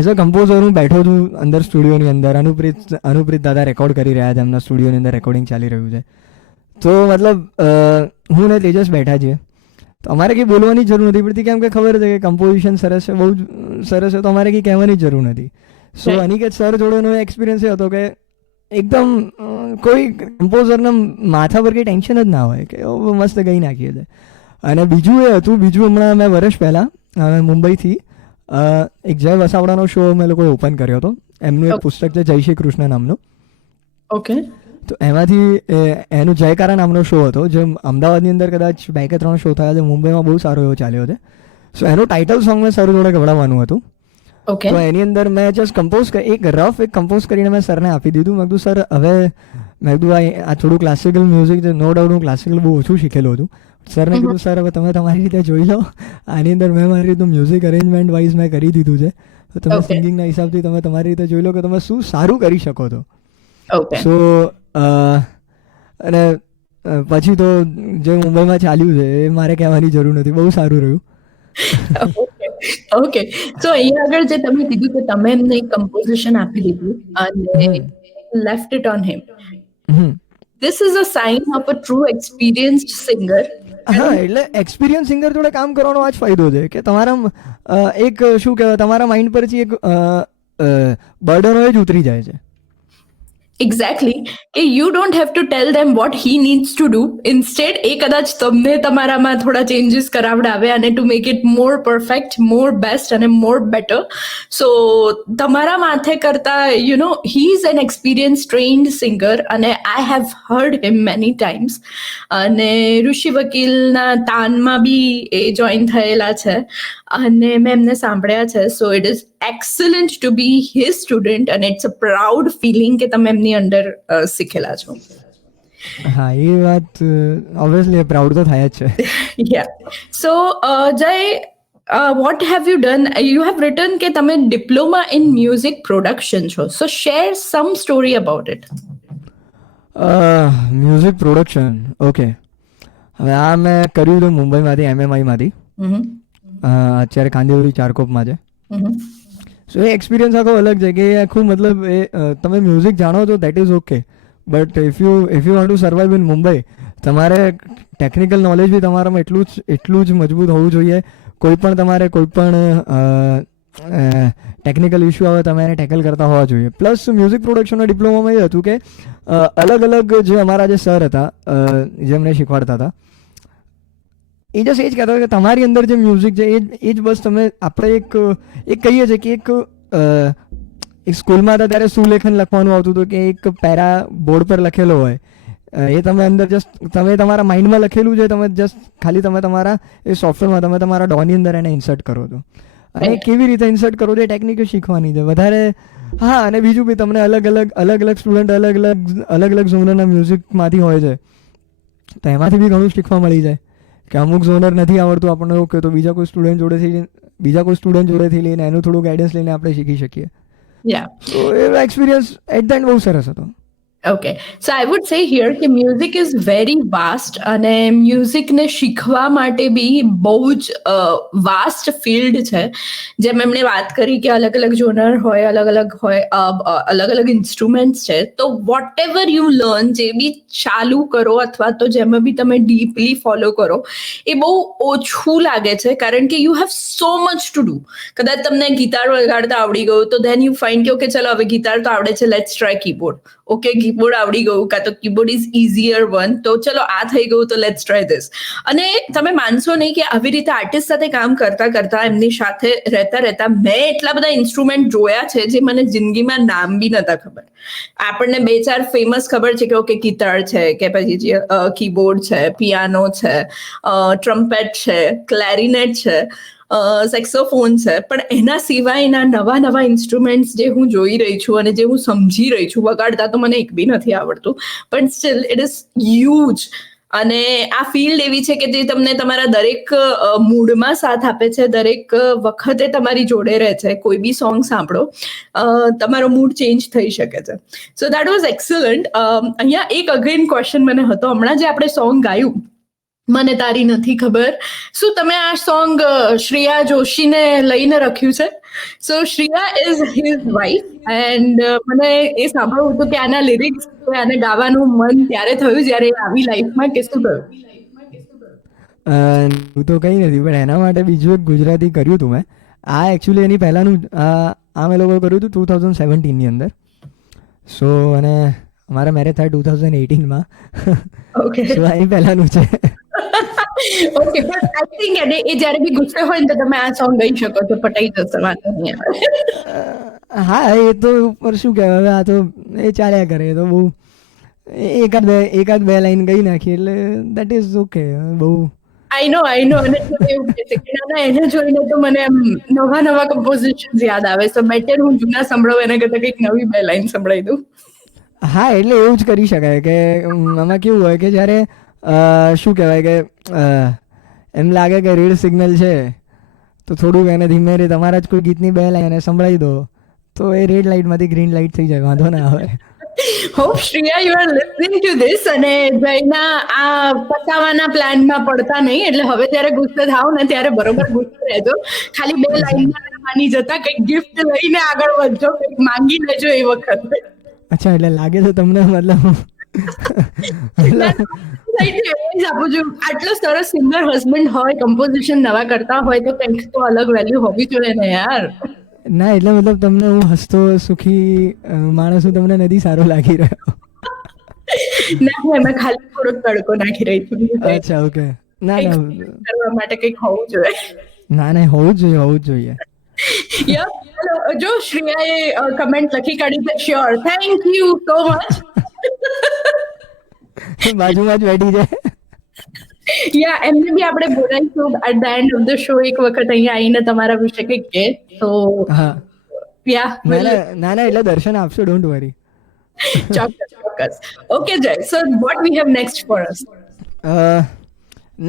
એઝ અ કમ્પોઝર હું બેઠો છું અંદર સ્ટુડિયોની અંદર. અનુપ્રીત દાદા રેકોર્ડ કરી રહ્યા છે, એમના સ્ટુડિયોની અંદર રેકોર્ડિંગ ચાલી રહ્યું છે. તો મતલબ હું ને તેજસ બેઠા છીએ તો અમારે કંઈ બોલવાની જરૂર નથી પડતી, કેમ કે ખબર છે કે કમ્પોઝિશન સરસ છે, બહુ જ સરસ છે, તો અમારે કંઈ કહેવાની જરૂર નથી. સો અનિકેત સર જોડેનો એક્સપિરિયન્સ એ હતો કે એકદમ કોઈ કમ્પોઝરના માથા પર કંઈ ટેન્શન જ ના હોય કે મસ્ત ગઈ નાખીએ છે. અને બીજું એ હતું, હમણાં મેં વર્ષ પહેલાં મુંબઈથી એક જય વસાવડાનો શો મેં લોકોએ ઓપન કર્યો હતો. એમનું એક પુસ્તક છે જય શ્રી કૃષ્ણ નામનું. ઓકે. તો એમાંથી એનું જયકારા નામનો શો હતો, જે અમદાવાદની અંદર કદાચ 2 કે 3 શો થયા છે, મુંબઈમાં બહુ સારો એવો ચાલ્યો છે. સો એનું ટાઇટલ સોંગ મેં સર જોડે ગવડાવવાનું હતું. ઓકે. તો એની અંદર મેં જસ્ટ એક કમ્પોઝ કરીને મેં સરને આપી દીધું. મેં કીધું સર હવે મેં કીધું આ થોડું ક્લાસિકલ મ્યુઝિક છે, નો ડાઉટ હું ક્લાસિકલ બહુ ઓછું શીખેલું હતું. સરને કીધું સર હવે તમે તમારી રીતે જોઈ લો, આની અંદર મેં મારી રીતે મ્યુઝિક અરેન્જમેન્ટ વાઇઝ મેં કરી દીધું છે, તો તમે સિંગિંગના હિસાબથી તમે તમારી રીતે જોઈ લો કે તમે શું સારું કરી શકો છો. સો અને પછી તો જે મુંબઈમાં ચાલ્યું છે એ મારે કહેવાની જરૂર નથી, બહુ સારું રહ્યું. ઓકે. સો અહીંયા આગળ જે તમે કીધું કે તમે એમને કમ્પોઝિશન આપી દીધું અને left it on him, this is a sign of a true experienced singer. હા, એટલે એક્સપિરિયન્સ સિંગર જોડે કામ કરવાનો આ જ ફાયદો છે કે તમારા એક શું કહેવાય, તમારા માઇન્ડ પરથી એક બર્ડનો જ ઉતરી જાય છે. એક્ઝેક્ટલી, કે you don't have to tell them what he needs to do. Instead એ કદાચ તમને તમારામાં થોડા ચેન્જીસ કરાવડાવે અને to make it more perfect, more best અને મોર બેટર. સો તમારા માથે કરતા he is an experience trained singer અને I have heard him many times. અને ઋષિ વકીલના તાનમાં બી એ જોઈન થયેલા છે અને મેં એમને સાંભળ્યા છે. So it is excellent to be his student and it's a proud feeling કે તમે એમની અંડર શીખેલા છો. હા, એ વાત ઓબ્વિયસલી પ્રાઉડ તો થાય જ છે. યા. સો જય, what have you done? You have written કે તમે ડિપ્લોમા ઇન મ્યુઝિક પ્રોડક્શન છો. So share some story about it. Music production, okay. હવે આ મેં કર્યું હતું મુંબઈમાંથી, MMIમાંથી. અત્યારે કાંદિવલી ચારકોપમાં છે. સો એ એક્સપિરિયન્સ આખો અલગ છે કે આખું મતલબ એ તમે મ્યુઝિક જાણો છો that is okay, but if you want two survive in Mumbai, તમારે ટેકનિકલ નોલેજ બી તમારામાં એટલું જ મજબૂત હોવું જોઈએ. કોઈ પણ ટેકનિકલ ઇસ્યુ આવે તમે એને ટેકલ કરતા હોવા જોઈએ. પ્લસ મ્યુઝિક પ્રોડક્શનના ડિપ્લોમામાં એ હતું કે અલગ અલગ જે અમારા જે સર હતા જે અમને શીખવાડતા હતા, એ જસ્ટ એ જ કહેતા કે તમારી અંદર જે મ્યુઝિક છે એ જ બસ તમે, આપણે એક કહીએ છીએ કે એક સ્કૂલમાં હતા ત્યારે સુલેખન લખવાનું આવતું હતું કે એક પેરા બોર્ડ પર લખેલો હોય, એ તમે અંદર જસ્ટ તમે તમારા માઇન્ડમાં લખેલું છે, તમે જસ્ટ ખાલી તમે તમારા એ સોફ્ટવેરમાં તમે તમારા ડોની અંદર એને ઇન્સર્ટ કરો છો. અને કેવી રીતે ઇન્સર્ટ કરો છો એ ટેકનિક શીખવાની છે વધારે. હા, અને બીજું બી તમને અલગ અલગ સ્ટુડન્ટ અલગ અલગ ઝોનરના મ્યુઝિકમાંથી હોય છે, તો એમાંથી બી ઘણું શીખવા મળી જાય કે અમુક ઝોનર નથી આવડતું આપણને, ઓકે તો બીજા કોઈ સ્ટુડન્ટ જોડેથી લઈને એનું થોડું ગાઈડન્સ લઈને આપણે શીખી શકીએ. તો એ એક્સપિરિયન્સ એટ ધ એન્ડ બહુ સરસ હતો. Okay. So I would say here કે મ્યુઝિક ઇઝ વેરી વાસ્ટ અને મ્યુઝિકને શીખવા માટે બી બહુ જ વાસ્ટ ફિલ્ડ છે. જેમ એમણે વાત કરી કે અલગ અલગ જોનર હોય, અલગ અલગ ઇન્સ્ટ્રુમેન્ટ્સ છે. તો વોટ એવર યુ લર્ન, જે બી ચાલુ કરો અથવા તો જેમાં બી તમે ડીપલી ફોલો કરો, એ બહુ ઓછું લાગે છે કારણ કે you have so much to do. કદાચ તમને ગિટાર વગાડતા આવડી ગયું તો ધેન યુ ફાઇન્ડ કે ઓકે ચલો હવે ગિટાર તો આવડે છે, let's try keyboard. Okay, keyboard આવડી ગયું, કાં તો કીબોર્ડ ઇઝ ઇઝીયર વન, તો ચલો આ થઈ ગયું તો લેટ્સ ટ્રાય ધીસ. અને તમે માનશો નહીં કે આવી રીતે આર્ટિસ્ટ સાથે કામ કરતા કરતા, એમની સાથે રહેતા મેં એટલા બધા ઇન્સ્ટ્રુમેન્ટ જોયા છે જે મને જિંદગીમાં નામ બી નતા ખબર. આપણને 2-4 ફેમસ ખબર છે કે ઓકે ગિટાર છે, કે પછી કીબોર્ડ છે, પિયાનો છે, ટ્રમ્પેટ છે, ક્લેરિનેટ છે, સેક્સોફોન છે, પણ એના સિવાયના નવા ઇન્સ્ટ્રુમેન્ટ્સ જે હું જોઈ રહી છું અને જે હું સમજી રહી છું, વગાડતા તો મને એક બી નથી આવડતું, પણ સ્ટીલ ઇટ ઇઝ હ્યુજ. અને આ ફિલ્ડ એવી છે કે જે તમને તમારા દરેક મૂડમાં સાથ આપે છે, દરેક વખતે તમારી જોડે રહે છે. કોઈ બી સોંગ સાંભળો, તમારો મૂડ ચેન્જ થઈ શકે છે. સો દેટ વોઝ એક્સલન્ટ. અહીંયા એક અગેન ક્વેશ્ચન મને હતો, હમણાં જે આપણે સોંગ ગાયું મને તારી નથી ખબર, શું તમે આ સોંગ શ્રેયા જોશીને લઈને રાખ્યું છે? So Shreya is his wife and મને એ સાંભળવું હતું કે આના લિરિક્સ, આને ગાવાનું મન ત્યારે થયું જ્યારે આવી લાઈફમાં કે શું થયું? હું તો કંઈ નથી, પણ એના માટે બીજું એક ગુજરાતી કર્યું હતું મેં. આ એકચ્યુઅલી એની પહેલાંનું આ મેં લોકો કર્યું હતું 2017ની અંદર. સો અને અમારા મેરેજ થાય 2018માં. ઓકે સો અહીં પહેલાનું છે. ઓકે પણ આઈ થિંક એને એ જ્યારે બી ગુસ્સે હોય ને તો તમે આ સોંગ ગાઈ શકો છો, પટાઈ જશે વાંધો નહીં આવે. હા એ તો ઉપર શું કહેવાય, હવે આ તો એ ચાલ્યા કરે. એ તો બહુ એકાદ બે લાઈન ગઈ નાખી એટલે દેટ ઇઝ ઓકે. બહુ આઈ નો અને જો એવું કહે છે કે ના એને જોઈને તો મને એમ નવા કમ્પોઝિશન્સ યાદ આવે. સો બેટર હું જૂના સંભળાવું એના કરતાં કંઈક નવી બે લાઈન સંભળાવી દઉં. હા એટલે એવું જ કરી શકાય કે આમાં કેવું હોય કે જ્યારે શું કહેવાય કે એમ લાગે કે રેડ સિગ્નલ છે તો થોડુંક એને ધીમે રે તમારા જ કોઈ ગીતની બે લાઈન એને સંભળાવી દો તો એ રેડ લાઇટમાંથી ગ્રીન લાઇટ થઈ જાય, વાંધો ના આવે. Hope Shreya you are listening to this અને જયના આ પતાવાના પ્લાનમાં પડતા નહીં. એટલે હવે જ્યારે ગુસ્સે થાવ ને ત્યારે બરોબર ગુસ્સે રહેજો. ખાલી બે લાઈનમાં માની જતા કંઈક ગિફ્ટ લઈને આગળ વધજો, કંઈક માંગી લેજો એ વખતે. અચ્છા એટલે લાગે છે તમને મતલબ આપું છું. આટલો સરસ સિંગર હસબન્ડ હોય, કમ્પોઝિશન નવા કરતા હોય તો કંઈક તો અલગ વેલ્યુ હોવી જોઈએ ને યાર. ના એટલે મતલબ તમને હું હસતો સુખી માણસ હું તમને નથી સારો લાગી રહ્યો? ના એમાં ખાલી થોડોક તડકો નાખી રહી છું. અચ્છા ઓકે. ના કરવા માટે કંઈક હોવું જોઈએ. ના હોવું જ જોઈએ. જો શ્રેયાએ કમેન્ટ લખી કાઢી છે. Sure, thank you so much. બાજુમાં જ બેઠી છે. યા એમને બી આપણે બોલાવીશું at the end of the show એક વખત અહીંયા આવીને તમારા વિશે કંઈક કે તો હા યા ના એટલે દર્શન આપશો, ડોન્ટ વરી. ચોક્કસ. Okay Jay, so what we have next for us?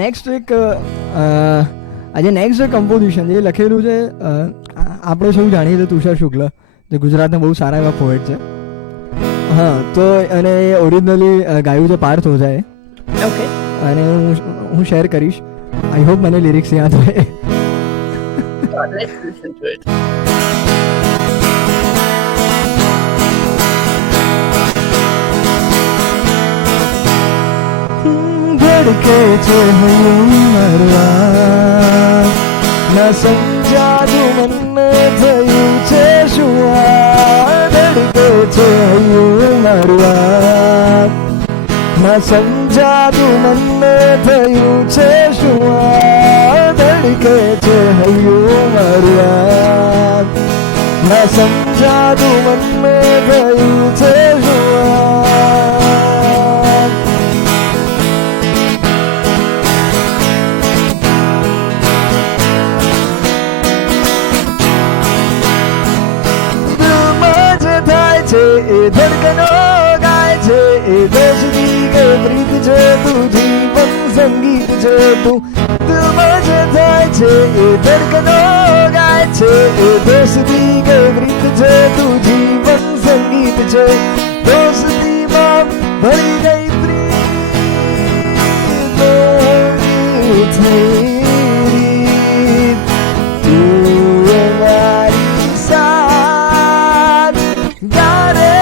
Next week આજે નેક્સ્ટ કમ્પોઝિશન જે લખેલું છે આપણે સૌ જાણીએ તો તુષાર શુક્લ, જે ગુજરાતના બહુ સારા એવા પોએટ છે. હા તો અને એ ઓરિજિનલી ગાયું છે પાર્થ ઓઝાએ. ઓકે. અને હું શેર કરીશ. આઈ હોપ મને લિરિક્સ યાદ હોય. Let's listen to it. ધડકે છે હૈયું મારવા ન સમજાતું મને થયું છે શું આ. ધડકે છે હૈયું મારવા ન સમજાતું મને થયું છે શું આ. ધડકે છે હૈયું મારવા ન સમજાતું મને થયું છે શું આ. એ ધડકનો ગાય છે એ દોસ્તી કે પ્રીત છે તું જીવન સંગીત છે તું. દિલમાં જે થાય છે એ ધડકનો ગાય છે એ દોસ્તી કે પ્રીત છે તું જીવન સંગીત છે. દોસ્તીમાં ભરી ગઈ પ્રીત થઈ તું મારી સાથ ગારે.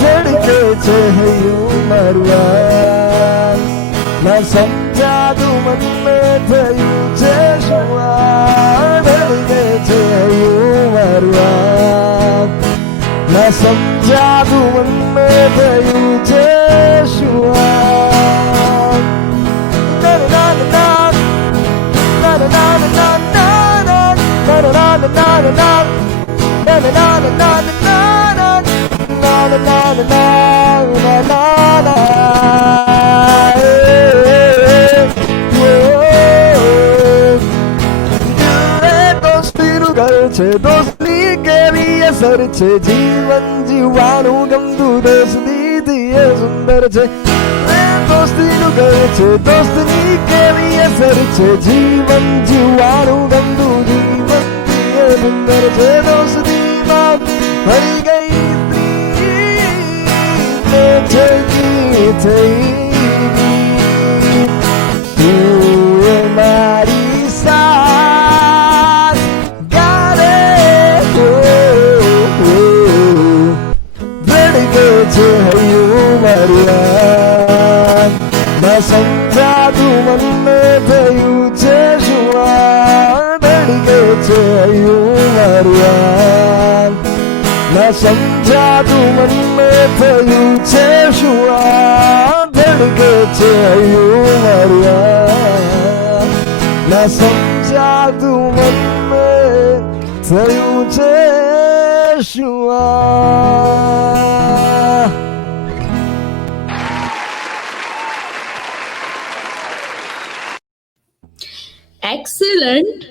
ધડકે છે હૈયું મારવા ન સમજાતું મને થયું છે શું આ. ધડકે છે હૈયું મારવા ન સમજાતું મને થયું છે શું આ. ના ના ના ના ના ના ના દોસ્તી કેવી અસર છે જીવન જીવવાનું ગમતું દોસ્તીથી એ સુંદર છે. દોસ્તીનું ઘર છે દોસ્તની કેવી અસર છે જીવન જીવવાનું ગમતું જીવનથી એ સુંદર છે. દોસ્તીમાં ભરી ગઈ પ્રીત થઈ તું મારી સાથ ગારે. ધડકે છે હૈયું મારવા ન સમજાતું મને થયું છે શું આ. ધડકે છે હૈયું મારવા ન ના સમજાતું મન મેં થયું છે શું આ ધડકે છે હૈયું મારું ના સમજાતું મન મેં થયું છે શું આ એક્સલન્ટ.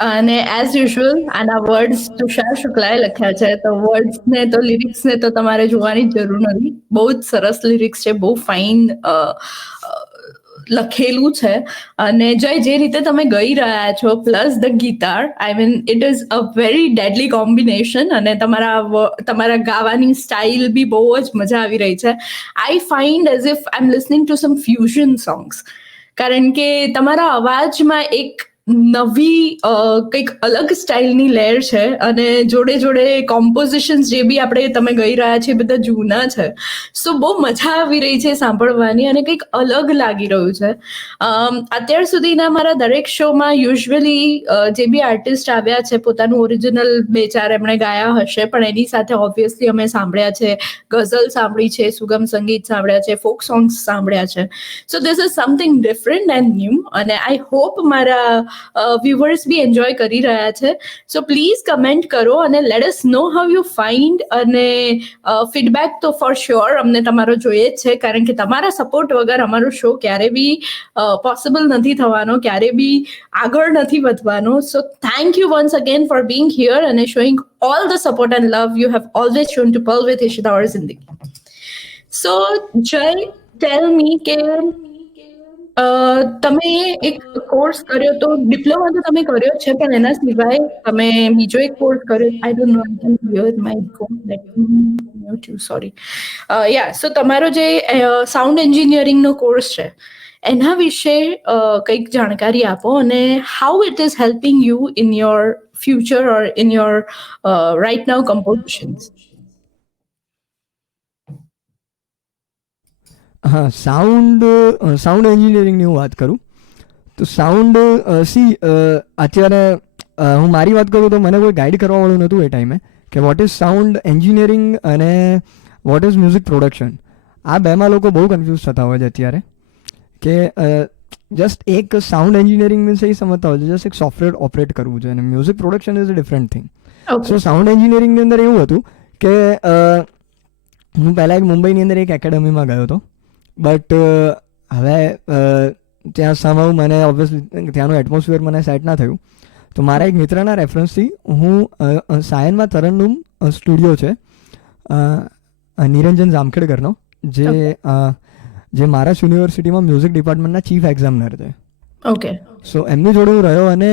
અને એઝ યુઝ્યુઅલ આના વર્ડ્સ તુષાર શુક્લાએ લખ્યા છે, તો વર્ડ્સને તો લિરિક્સને તો તમારે જોવાની જરૂર નથી. બહુ જ સરસ લિરિક્સ છે, બહુ ફાઇન લખેલું છે. અને જય, જે રીતે તમે ગઈ રહ્યા છો plus the guitar, I mean it is a very deadly combination. અને તમારા ગાવાની સ્ટાઇલ બી બહુ જ મજા આવી રહી છે. I find as if I am listening to some fusion songs, કારણ કે તમારા અવાજમાં એક નવી કંઈક અલગ સ્ટાઇલની લેર છે. અને જોડે જોડે કોમ્પોઝિશન્સ જે બી તમે ગઈ રહ્યા છે બધા જૂના છે. સો બહુ મજા આવી રહી છે સાંભળવાની અને કંઈક અલગ લાગી રહ્યું છે. અત્યાર સુધીના મારા દરેક શોમાં યુઝ્યુઅલી જે બી આર્ટિસ્ટ આવ્યા છે પોતાનું ઓરિજિનલ બે ચાર એમણે ગાયા હશે, પણ એની સાથે ઓબ્વિયસલી અમે સાંભળ્યા છે, ગઝલ સાંભળી છે, સુગમ સંગીત સાંભળ્યા છે, ફોક સોંગ્સ સાંભળ્યા છે. So this is something different and new. અને આઈ હોપ મારા વ્યુઅર્સ બી એન્જોય કરી રહ્યા છે. સો પ્લીઝ કમેન્ટ કરો અને let us know how you find. અને ફીડબેક તો ફોર શ્યોર અમને તમારો જોઈએ જ છે, કારણ કે તમારા સપોર્ટ વગર અમારો શો ક્યારે બી પોસિબલ નથી થવાનો, ક્યારે બી આગળ નથી વધવાનો. So thank you once again for being here અને showing all the support and love you have always shown to pearl with Ishita or Zindagi. So જય, ટેલ મી કે તમે એક કોર્સ કર્યો, તો ડિપ્લોમા તો તમે કર્યો છે, પણ એના સિવાય તમે બીજો એક કોર્સ કર્યો. I don't know, I can hear my phone, let me mute you, sorry. Yeah, so તમારો જે સાઉન્ડ એન્જિનિયરિંગનો કોર્સ છે એના વિશે કંઈક જાણકારી આપો, અને how it is helping you in your future or in your right now compositions. હા, સાઉન્ડ એન્જિનિયરિંગની હું વાત કરું તો સાઉન્ડ અત્યારે હું મારી વાત કરું તો મને કોઈ ગાઈડ કરવાવાળું નહોતું એ ટાઈમે કે વોટ ઇઝ સાઉન્ડ એન્જિનિયરિંગ અને વોટ ઇઝ મ્યુઝિક પ્રોડક્શન. આ બેમાં લોકો બહુ કન્ફ્યુઝ થતા હોય છે અત્યારે કે જસ્ટ એક સાઉન્ડ એન્જિનિયરિંગ મીન્સ એ સમજતા હોય છે જસ્ટ એક સોફ્ટવેર ઓપરેટ કરવું છે, અને music production is a different thing. So sound એન્જિનિયરિંગની અંદર એવું હતું કે હું પહેલાં એક મુંબઈની અંદર એક એકેડમીમાં ગયો હતો, બટ હવે ત્યાં સમવ મને ઓબ્વિયસલી ત્યાંનું એટમોસ્ફિયર મને સેટ ના થયું. તો મારા એક મિત્રના રેફરન્સથી હું સાયનમાં તરન્નુમ સ્ટુડિયો છે નિરંજન જામખેડકરનો, જે મહારાષ્ટ્ર યુનિવર્સિટીમાં મ્યુઝિક ડિપાર્ટમેન્ટના ચીફ એક્ઝામિનર છે. ઓકે. સો એમની જોડે હું રહ્યો, અને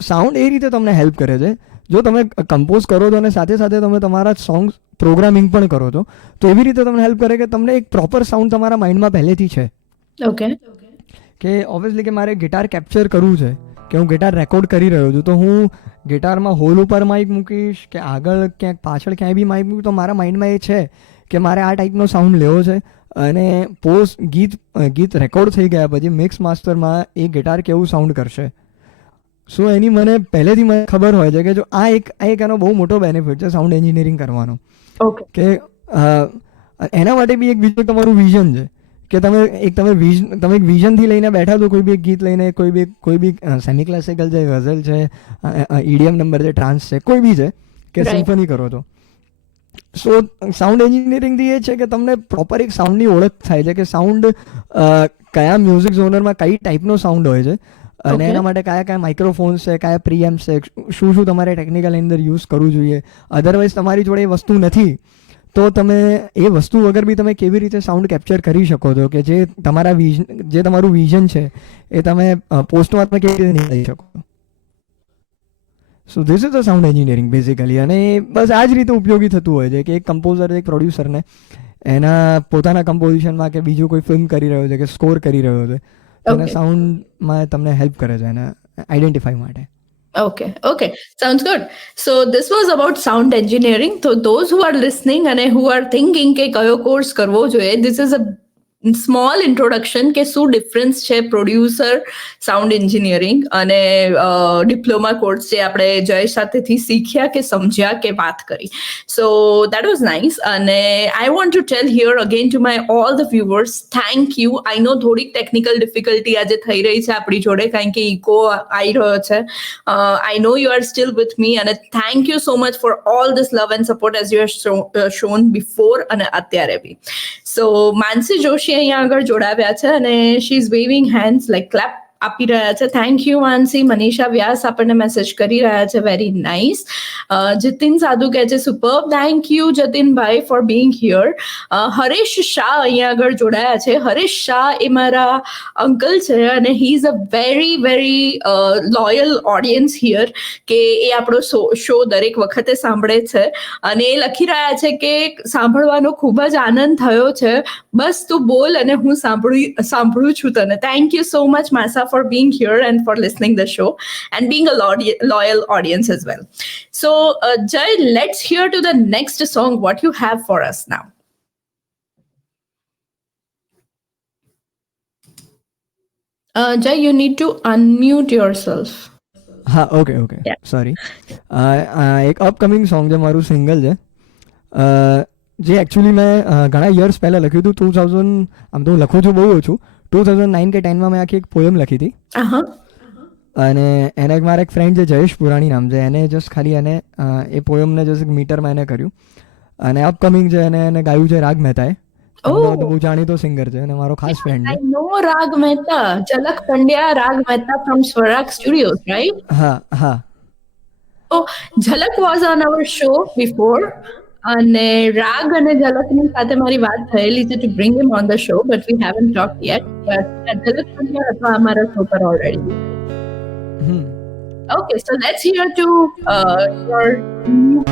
સાઉન્ડ એ રીતે તમને હેલ્પ કરે છે. જો તમે કમ્પોઝ કરો છો અને સાથે સાથે તમે તમારા સોંગ્સ પ્રોગ્રામિંગ પણ કરો છો, તો એવી રીતે તમને હેલ્પ કરે કે તમને એક પ્રોપર સાઉન્ડ તમારા માઇન્ડમાં પહેલેથી છે. ઓકે. કે ઓબ્વિયસલી કે મારે ગિટાર કેપ્ચર કરવું છે, કે હું ગિટાર રેકોર્ડ કરી રહ્યો છું, તો હું ગિટારમાં હોલ ઉપર માઇક મૂકીશ કે આગળ ક્યાંક પાછળ ક્યાંય બી માઇક મૂકીશ, તો મારા માઇન્ડમાં એ છે કે મારે આ ટાઈપનો સાઉન્ડ લેવો છે. અને ગીત રેકોર્ડ થઈ ગયા પછી મિક્સ માસ્ટરમાં એ ગિટાર કેવું સાઉન્ડ કરશે. સો એની મને પહેલેથી મને ખબર હોય છે કે જો આ એક એનો બહુ મોટો બેનિફિટ છે સાઉન્ડ એન્જિનિયરિંગ કરવાનો. કે એના માટે બી એક બીજું તમારું વિઝન છે કે તમે એક વિઝનથી લઈને બેઠા છો, કોઈ બી એક ગીત લઈને, કોઈ બી સેમી ક્લાસિકલ છે, ગઝલ છે, EDM નંબર છે, ટ્રાન્સ છે, કોઈ બી છે કે સિમ્ફની કરો છો. સો સાઉન્ડ એન્જિનિયરિંગથી એ છે કે તમને પ્રોપર એક સાઉન્ડની ઓળખ થાય છે કે સાઉન્ડ કયા મ્યુઝિક ઝોનરમાં કઈ ટાઈપનો સાઉન્ડ હોય છે, અને એના માટે કયા માઇક્રોફોન્સ છે, કયા પ્રીએમ્પ્સ છે, શું તમારે ટેકનિકલ અંદર યુઝ કરવું જોઈએ. અધરવાઇઝ તમારી જોડે એ વસ્તુ નથી તો તમે એ વસ્તુ વગર બી તમે કેવી રીતે સાઉન્ડ કેપ્ચર કરી શકો છો કે જે તમારું વિઝન છે એ તમે પોસ્ટમાં તમે કેવી રીતે નીકળી શકો. So this is the sound engineering basically. અને બસ આ જ રીતે ઉપયોગી થતું હોય છે કે એક કમ્પોઝર, એક પ્રોડ્યુસરને એના પોતાના કમ્પોઝિશનમાં કે બીજું કોઈ ફિલ્મ કરી રહ્યો છે કે સ્કોર કરી રહ્યો છે, અને સાઉન્ડમાં તમને હેલ્પ કરે છે એને આઈડેન્ટિફાઈ માટે. Okay. Sounds good. So this was about sound engineering. So those who are listening and who are thinking કે કયો કોર્સ કરવો જોઈએ, this is a small introduction કે શું ડિફરન્સ છે પ્રોડ્યુસર સાઉન્ડ એન્જિનિયરિંગ અને ડિપ્લોમા કોર્સ જે આપણે જય સાથેથી શીખ્યા કે સમજ્યા કે વાત કરી. So that was nice. અને I want to tell here again to my all the viewers, thank you. I know થોડીક ટેકનિકલ ડિફિકલ્ટી આજે થઈ રહી છે આપણી જોડે, કારણ કે ઇકો આવી રહ્યો છે. I know you are still with me, અને thank you so much for all this love and support as you have shown before અને અત્યારે બી. સો માનસી જોશી અહીંયા આગળ જોડાવ્યા છે અને she is waving hands like clap આપી રહ્યા છે. Thank you Mansi. મનીષા વ્યાસ આપણને મેસેજ કરી રહ્યા છે, વેરી નાઇસ. જતીન સાધુ કહે છે superb. Thank you Jatinbhai four being here. Haresh Shah અહીંયા આગળ જોડાયા છે. હરેશ શાહ એ મારા અંકલ છે અને he is a very very loyal audience here, કે એ આપણો શો દરેક વખતે સાંભળે છે અને એ લખી રહ્યા છે કે સાંભળવાનો ખૂબ જ આનંદ થયો છે, બસ તું બોલ અને હું સાંભળું છું તને. Thank you so much Masa for being here and for listening the show and being a loyal audience as well. So Jay, let's hear to the next song what you have for us now. Jay, you need to unmute yourself. હા, okay Yeah. Sorry. એક upcoming song છે, મારું single છે, જે actually મેં ઘણા years પહેલાં લખ્યું હતું. 2000, આમ તો હું લખું છું બહુ ઓછું, 2009 કે 10માં મેં આખી એક પોયમ લખી હતી. અને એને મારા એક ફ્રેન્ડ છે જયેશ પુરાણી નામ છે, એને જસ્ટ ખાલી એને એ પોયમને જસ્ટ મીટરમાં એને કર્યું અને અપકમિંગ છે, એને ગાયું છે રાગ મહેતાએ. બહુ જાણીતો સિંગર છે અને મારો ખાસ ફ્રેન્ડ છે. I know Rag Mehta, Jalak Pandya, Rag Mehta from Swaraj Studios, right? હા. So Jalak was on our show before. અને રાગ અને ઝલકની સાથે મારી વાત થયેલી છે to bring him on the show, but we haven't talked yet. But ઝલક પણ અથવા અમારા શો પર already. Okay, so let's hear to your new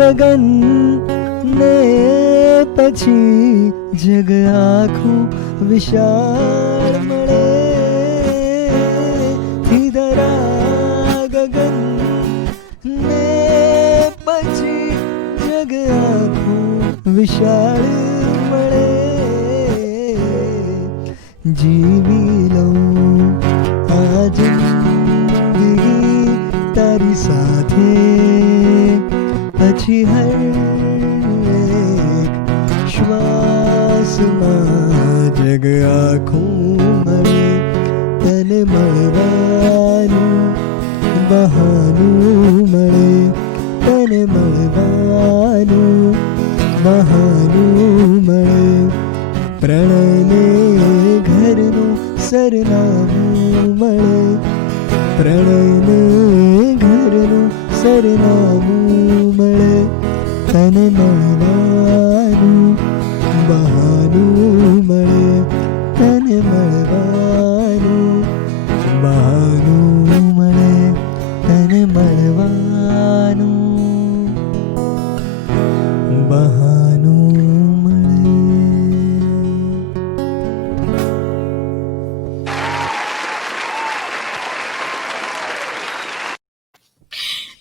ગગન ને પછી જગ આખું વિશાળ મળે. ધીધરા ગગન ને પછી જગ આખું વિશાળ મળે. જીવી લઉં આ જિંદગી તારી સાથે, પછી હર એક શ્વાસમાં જગ આખું મળે. તને મળવાનું બહાનું મળે, તને મળવાનું બહાનું મળે. પ્રણયને ઘરનું સરનામું મળે, પ્રણયને ઘરનું સરનામું મળે. તને મળવાનું બહાનું મળે, તને મળવા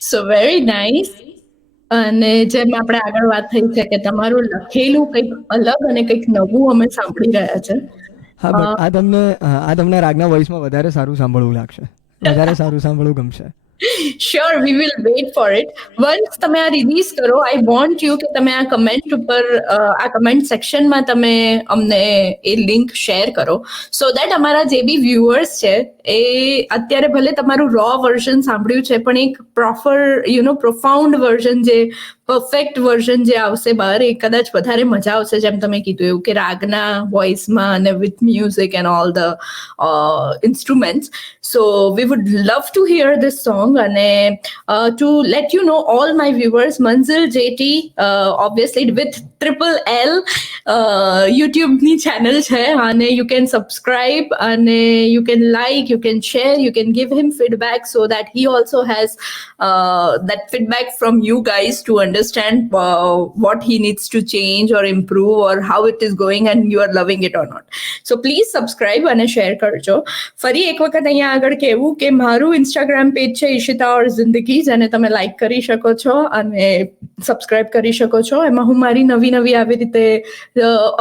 સો વેરી નાઇસ. અને જેમ આપણે આગળ વાત થઈ છે કે તમારું લખેલું કંઈક અલગ અને કંઈક નવું અમે સાંભળી રહ્યા છે. હા, બટ આ તમને રાગના વોઇસમાં વધારે સારું સાંભળવું લાગશે, વધારે સારું સાંભળવું ગમશે. Sure, we will wait four it. Once તમે આ રિલીઝ કરો, આઈ વોન્ટ યુ કે તમે આ કમેન્ટ ઉપર આ કમેન્ટ સેક્શનમાં તમે અમને એ લિંક શેર કરો, સો દેટ અમારા જે બી વ્યુઅર્સ છે એ અત્યારે ભલે તમારું રો વર્ઝન સાંભળ્યું છે, પણ એક પ્રોપર પ્રોફાઉન્ડ વર્ઝન, જે પરફેક્ટ વર્ઝન જે આવશે બહાર, એ કદાચ વધારે મજા આવશે. જેમ તમે કીધું એવું કે રાગના વોઇસમાં અને with music and all the instruments. So we would love to hear this song. અને to let you know all my viewers, Manzil જેટી ઓબ્વિયસલી વિથ LLL યુટ્યુબની ચેનલ છે, અને યુ કેન સબસ્ક્રાઇબ અને you can like, you can share, you can give him feedback so that he also has that feedback from you guys to understand what he needs to change or improve or how it is going and you are loving it or not. So please subscribe અને share કરજો. ફરી એક વખત અહીંયા આગળ કહેવું કે મારું ઇન્સ્ટાગ્રામ પેજ છે ઈશિતા ઓર જિંદગી, જેને તમે લાઈક કરી શકો છો અને સબસ્ક્રાઇબ કરી શકો છો. એમાં હું મારી નવી આવી રીતે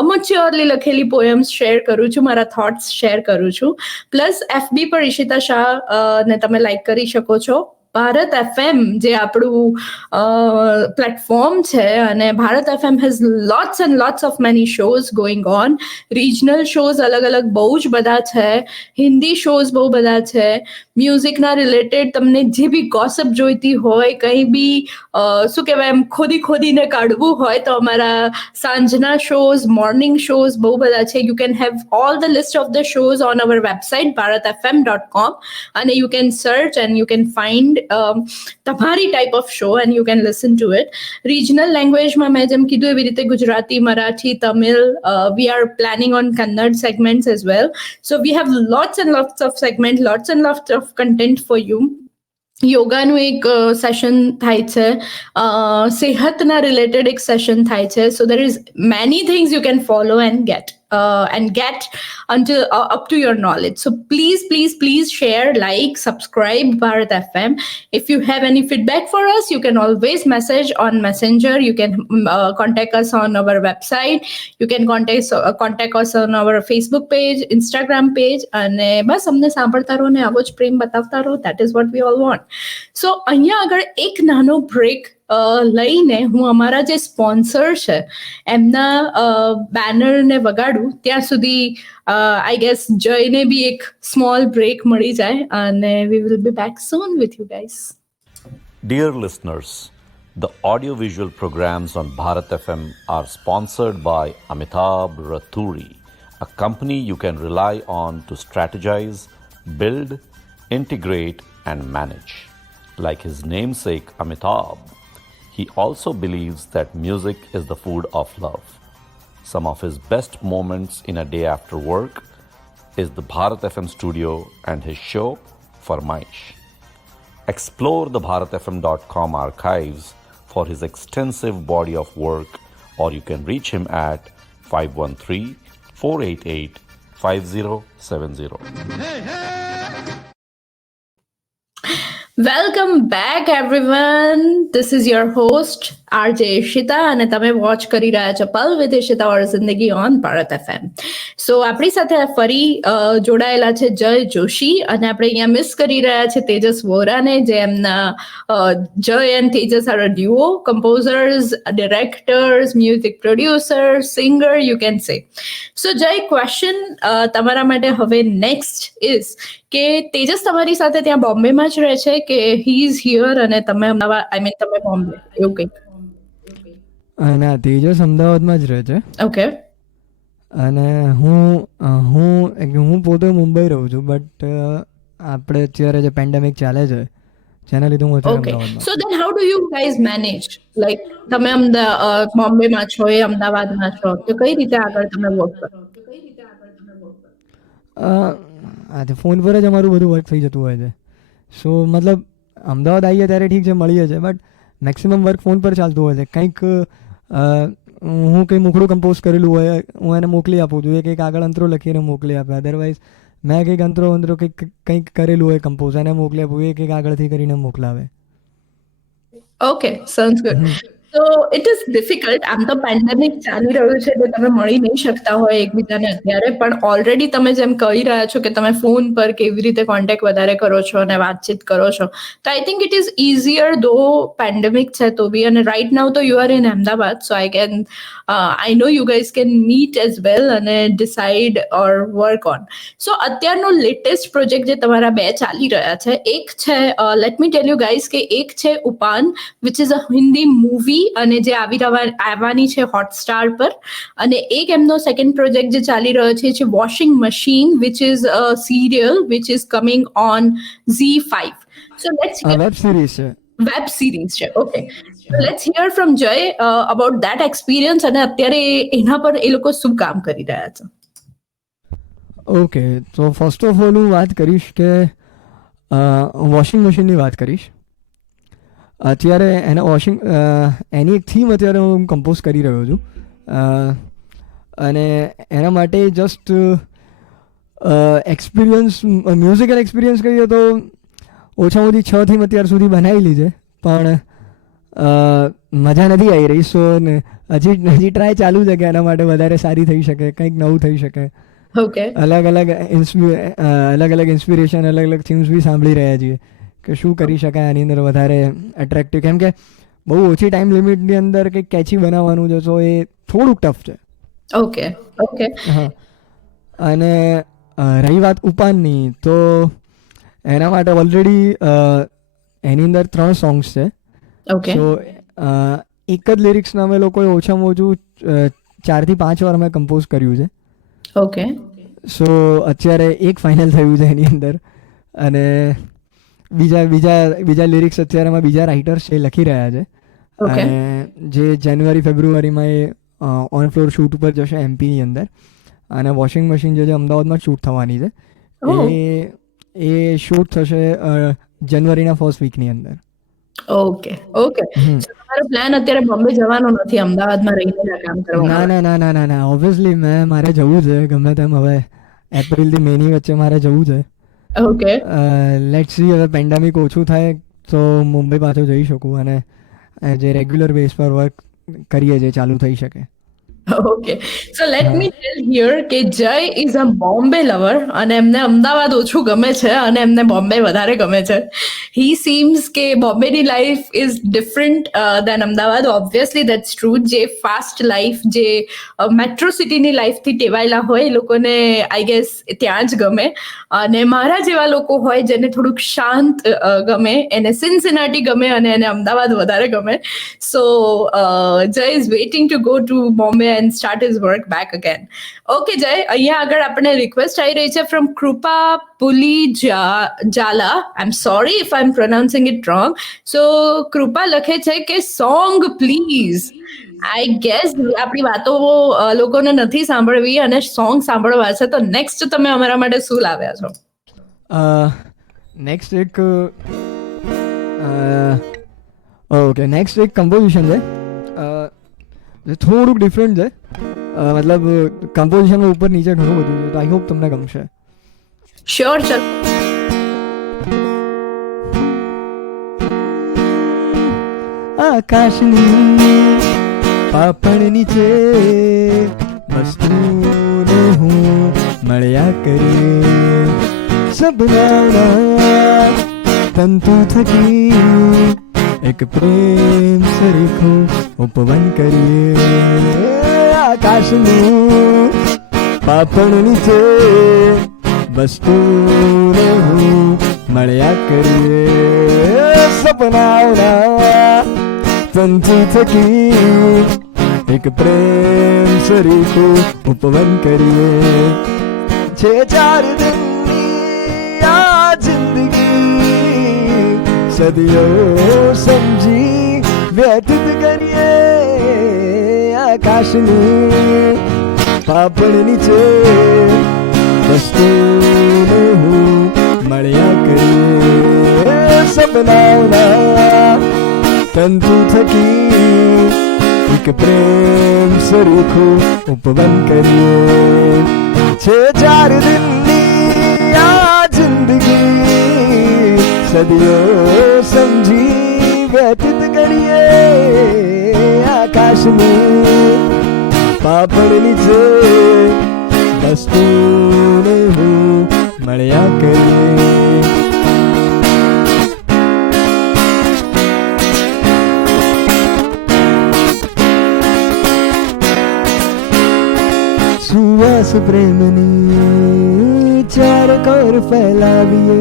અમચ્યોરલી લખેલી પોએમ્સ શેર કરું છું, મારા થોટ્સ શેર કરું છું. પ્લસ FB પર ઈશિતા શાહ ને તમે લાઈક કરી શકો છો. ભારત FM જે આપણું પ્લેટફોર્મ છે, અને Bharat FM has lots and lots of many shows going on. Regional shows અલગ બધા છે, હિન્દી શોઝ બહુ બધા છે, મ્યુઝિકના રિલેટેડ તમને જે બી ગોસપ જોઈતી હોય, કંઈ બી શું કહેવાય એમ ખોદીને કાઢવું હોય, તો અમારા સાંજના શોઝ, મોર્નિંગ શોઝ બહુ બધા છે. You can have all the list of the shows on our website bharatfm.com, અને you can search and you can find તમારી type of show and you can listen to it. Regional લેંગ્વેજમાં મેં જેમ કીધું એવી રીતે Gujarati, Marathi, Tamil, we are planning on Kannada segments as well. So we have lots and lots of segment, lots and lots of content for you. યોગાનું એક session થાય છે, સેહતના રિલેટેડ એક સેશન થાય છે. So there is many things you can follow and get until up to your knowledge. So please share, like, subscribe Bharat FM. If you have any feedback for us, you can always message on Messenger. You can contact us on our website. You can contact us on our Facebook page, Instagram page. અને બસ અમને સાંભળતા રહો ને આવો જ પ્રેમ બતાવતા રહો. That is what we all want. So અહીંયા આગળ એક નાનો બ્રેક લઈને હું અમારા જે સ્પોન્સર છે એમના બેનરને વગાડું, ત્યાં સુધી આઈ ગેસ જયને બી એક સ્મોલ બ્રેક મળી જાય, અને we will be back soon with you guys. Dear listeners, the audio-visual programs on Bharat FM are sponsored by Amitabh Rathuri, a company you can rely on to strategize, build, integrate and manage. Like his namesake Amitabh, he also believes that music is the food of love. Some of his best moments in a day after work is the Bharat FM studio and his show Farmaish. Explore the bharatfm.com archives for his extensive body of work, or you can reach him at 513-488-5070. Welcome back everyone. This is your host RJ Ishita, અને તમે watch કરી રહ્યા છો પલ with Ishita or જિંદગી on Bharat FM. સો આપણી સાથે ફરી જોડાયેલા છે જય જોશી, અને આપણે અહીંયા મિસ કરી રહ્યા છે તેજસ વોરાને, જે એમના Jay and Tejas are a duo, composers, directors, music producer, singer, you can say. So જય, ક્વેશ્ચન તમારા માટે હવે નેક્સ્ટ ઇઝ કે તેજસ તમારી સાથે ત્યાં બોમ્બેમાં જ રહે છે કે હી ઇઝ હિયર અને તમે અમદાવાદ, આઈ મીન તમે બોમ્બે, એવું કંઈક? ના, તેજસ અમદાવાદમાં જ રહે છે. ઓકે. અને હું પોતે મુંબઈ રહું છું, બટ આપણે અત્યારે જે પેન્ડેમિક ચાલે છે જેના લીધે હું અત્યારે અમદાવાદમાં. So then how do you guys manage? Like તમે બોમ્બેમાં છો, એ અમદાવાદમાં છો, તો કઈ રીતે આગળ તમે વર્ક કરો? ફોન પર જ અમારું બધું વર્ક થઈ જતું હોય છે. સો મતલબ અમદાવાદ આવીએ ત્યારે ઠીક છે, મળીએ છીએ, બટ મેક્સિમમ વર્ક ફોન પર ચાલતું હોય છે. કંઈક હું કંઈ મુખડું કમ્પોઝ કરેલું હોય, હું એને મોકલી આપું છું, કંઈક આગળ અંતરો લખીને મોકલી આપે. અદરવાઇઝ મેં કંઈક અંતરો કંઈક કરેલું હોય કમ્પોઝ, એને મોકલી આપું, એ કંઈક આગળથી કરીને મોકલાવે. Okay sounds good. So it is difficult. આમ તો પેન્ડેમિક ચાલી રહ્યું છે એટલે તમે મળી નહીં શકતા હોય એકબીજાને અત્યારે, પણ ઓલરેડી તમે જેમ કહી રહ્યા છો કે તમે ફોન પર કેવી રીતે કોન્ટેક્ટ વધારે કરો છો અને વાતચીત કરો છો, તો I think it is easier tho pandemic છે તો બી. અને રાઇટ નાઉ તો you are in Ahmedabad, so I know you guys can meet as well અને decide or work on. So અત્યારનો લેટેસ્ટ પ્રોજેક્ટ જે તમારા બે ચાલી રહ્યા છે, એક છે let me tell you guys કે એક છે ઉપાન which is a Hindi movie અને જે આવવાની છે હોટસ્ટાર પર, અને એક એમનો સેકન્ડ પ્રોજેક્ટ જે ચાલી રહ્યો છે washing machine which is a serial which is coming on ZEE5. So let's web series છે. વેબ સિરીઝ છે. ઓકે, લેટ્સ હિયર ફ્રોમ જય અબાઉટ ધેટ એક્સપિરિયન્સ અને અત્યારે એના પર એ લોકો શું કામ કરી રહ્યા છે. ઓકે, તો ફર્સ્ટ ઓફ ઓલ હું વાત કરીશ કે વોશિંગ મશીનની વાત કરીશ. અત્યારે એની એક થીમ અત્યારે હું કમ્પોઝ કરી રહ્યો છું, અને એના માટે જસ્ટ એક્સપિરિયન્સ, મ્યુઝિકલ એક્સપિરિયન્સ કહીએ તો ઓછામાં ઓછી 6 થીમ અત્યાર સુધી બનાવેલી છે, પણ મજા નથી આવી રહી. સો હજી ટ્રાય ચાલુ છે કે એના માટે વધારે સારી થઈ શકે, કંઈક નવું થઈ શકે. ઓકે, અલગ અલગ ઇન્સ્પિરેશન, અલગ અલગ થીમ્સ બી સાંભળી રહ્યા છીએ કે શું કરી શકાય આની અંદર વધારે એટ્રેક્ટિવ, કેમ કે બહુ ઓછી ટાઈમ લિમિટની અંદર કંઈક કેચી બનાવવાનું છે, તો એ થોડુંક ટફ છે. ઓકે ઓકે, હા. અને રહી વાત ઉપાનની, તો એના માટે ઓલરેડી એની અંદર 3 સોંગ્સ છે. ઓકે, સો એક જ લિરિક્સના અમે લોકોએ ઓછામાં ઓછું 4 થી 5 વાર અમે કમ્પોઝ કર્યું છે. ઓકે, સો અત્યારે એક ફાઇનલ થયું છે એની અંદર, અને બીજા લિરિક્સ અત્યારે એમાં બીજા રાઇટર્સ એ લખી રહ્યા છે, અને જે જાન્યુઆરી ફેબ્રુઆરીમાં એ ઓન ફ્લોર શૂટ ઉપર જશે એમપીની અંદર, અને વોશિંગ મશીન જે અમદાવાદમાં શૂટ થવાની છે એ શૂટ થશે જાન્યુઆરીના ફર્સ્ટ વીકની અંદર. ઓકે ઓકે, તમારો પ્લાન અત્યારે બોમ્બે જવાનો નથી, અમદાવાદમાં રહીને કામ કરવાનો? ના, ઓબ્વિયસલી મારે જવું છે ગમે તેમ. હવે એપ્રિલથી મેની વચ્ચે મારે જવું છે. ઓકે, લેટ્સ સી, હવે પેન્ડેમિક ઓછું થાય તો મુંબઈ પાછો જઈ શકું અને જે રેગ્યુલર બેઝ પર વર્ક કરીએ જે ચાલુ થઈ શકે. Okay, so let me tell here કે Jay is a Bombay lover અને એમને અમદાવાદ ઓછું ગમે છે અને એમને બોમ્બે વધારે ગમે છે. હી સીમ્સ કે બોમ્બેની life is different than Ahmedabad. Obviously that's true. જે ફાસ્ટ લાઈફ, જે મેટ્રો સિટીની લાઈફથી ટેવાયેલા હોય એ લોકોને આઈ ગેસ ત્યાં જ ગમે, અને મારા જેવા લોકો હોય જેને થોડુંક શાંત ગમે, એને સિન્સિનાટી ગમે અને એને અમદાવાદ વધારે ગમે. So Jay is waiting to go to Bombay and start his work back again. Okay Jay, અહીંયા આગળ આપણે રિક્વેસ્ટ આવી રહી છે from Krupa પુલીજાલા. I'm sorry if I'm pronouncing it wrong. So કૃપા લખે છે કે સોંગ પ્લીઝ. આઈ ગેસ આપણી વાતો લોકોને નથી સાંભળવી અને સોંગ સાંભળવા છે, તો નેક્સ્ટ તમે અમારા માટે શું લાવ્યા છો? નેક્સ્ટ એક કમ્પોઝિશન છે, થોડુંક ડિફરન્ટ છે, મતલબ કમ્પોઝિશનમાં ઉપર નીચે ઘણું બધું છે, તો આઈ હોપ તમને ગમશે. શ્યોર. ચલ, આકાશની પાપણ નીચે વસ્તુને હું મળ્યા કરીએ, સપનાના તંતુ થકી એક પ્રેમ સરીખો ઉપવન કરીએ. આકાશનું પાપણ નીચે વસ્તુને હું મળ્યા કરીએ, સપનાઓના તંતુ થકી એક પ્રેમ સરીખો ઉપવન કરીએ. છે 4 દિનની આ જિંદગી, સદીઓ સમજી વ્યતીત કરીએ. આકાશની પાપણ નીચે વસ્તુને હું મળ્યા કરીએ, સપનાઓના તંતુ થકી એક પ્રેમ સરીખો ઉપવન કરીએ. છે 4 દિનની આ જિંદગી, સદીઓ સમજી વ્યતીત કરીએ આકાશની પાપડ નીચે બસ તું ને હું મળ્યા કરીએ. સુવાસ પ્રેમની ચાર કોર ફેલાવીએ,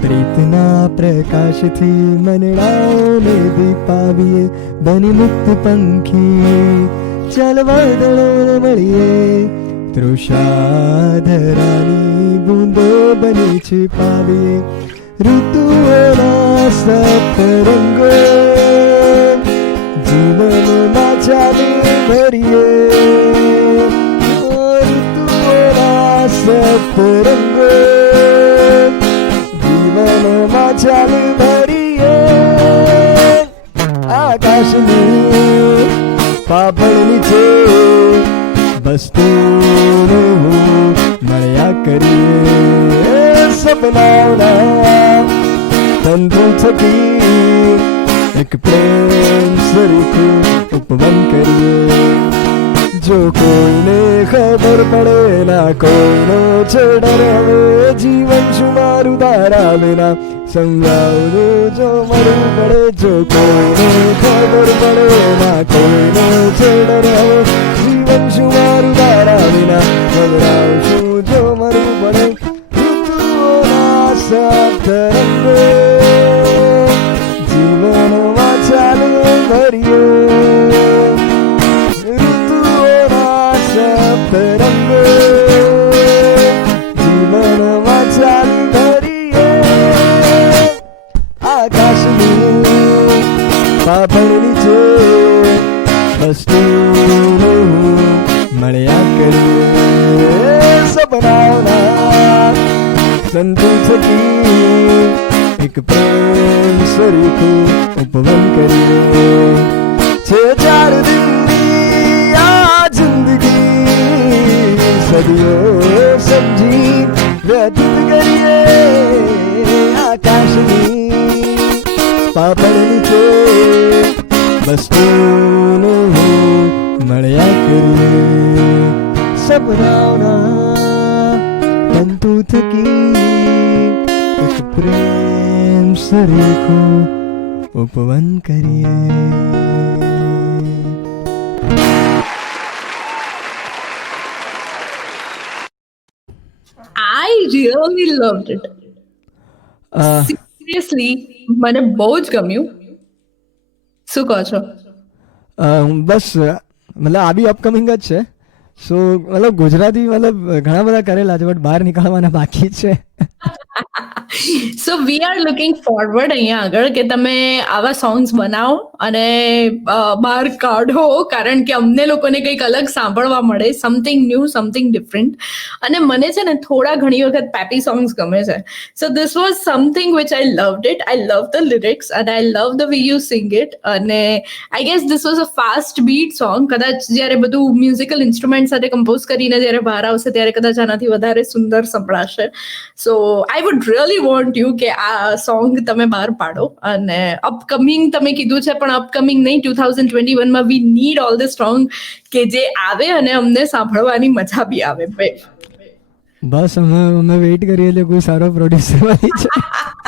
પ્રીતના પ્રકાશથી મનડાઓને દીપાવીએ. બની મુક્ત પંખી ચાલ વાદળોને મળીએ, તૃષાધરાની બૂંદો બની છુપાવીએ. ઋતુઓના સપ્તરંગો જીવનમાં ચાલે ભરીએ, ઋતુઓના સપ્તરંગો જીવનમાં ચાલે ભરીએ. આકાશની પાપડ નીચે બસ તું ને હું મળ્યા કરીએ. સપનાઓના તંતુ થકી એક પ્રેમ સરીખું ઉપવન કરીએ. જો કોઈને ખબર પડે ના કોઈનો છે ડર, હવે જીવન શું મારું તારા વિના સમજાવું જો મળવું પડે. જો કોઈને ખબર પડે ના કોઈનો છે ડર, હવે જીવન શું મારું તારા વિના સમજાવશું જો મળવું પડે. ઋતુઓના સપ્તરંગો જીવનમાં ચાલે ભરીએ, સપ્તરંગો જીવનમાં ચાલ ભરીએ. આકાશની પાપડ નીચે બસ તું ને હું મળ્યા કરીએ. સપનાઓના સંતુ થકી એક પ્રેમ સરીખું ઉપવન કરીએ. છે ચાર દિનની આ જિંદગી સદીઓ સમજી વ્યતીત કરીએ. આકાશની પાપડ નીચે બસ તું ને હું મળ્યા કરીએ. સપનાઓના તંતુ થકી એક પ્રેમ સરીખું ઉપવન કરીએ. I really loved it. Seriously, મને બહુ જ ગમ્યું. શું કહો છો? બસ મતલબ આ બી અપકમિંગ જ છે. સો મતલબ ગુજરાતી મતલબ ઘણા બધા કરેલા છે બટ બહાર નીકળવાના બાકી છે. સો વી આર લુકિંગ ફોરવર્ડ અહીંયા આગળ કે તમે આવા સોંગ્સ બનાવો અને બહાર કાઢો, કારણ કે અમને લોકોને કંઈક અલગ સાંભળવા મળે, સમથિંગ ન્યૂ, સમથિંગ ડિફરન્ટ. અને મને છે ને થોડા ઘણી વખત પેપી સોંગ્સ ગમે છે. So this was something which I loved it. I love the lyrics અને I love the way you sing it. અને I guess this was a fast beat song. કદાચ જ્યારે બધું મ્યુઝિકલ ઇન્સ્ટ્રુમેન્ટ સાથે compose કરીને જ્યારે બહાર આવશે ત્યારે કદાચ આનાથી વધારે સુંદર સંભળાશે. So I would really want you કે આ સોંગ તમે બહાર પાડો. અને અપકમિંગ તમે કીધું છે પણ અપકમિંગ નહીં, 2021 we need all the song કે જે આવે અને અમને સાંભળવાની મજા બી આવે. બસ અમે વેઇટ કરીએ એટલે કોઈ સારો પ્રોડ્યુસર બની જાય.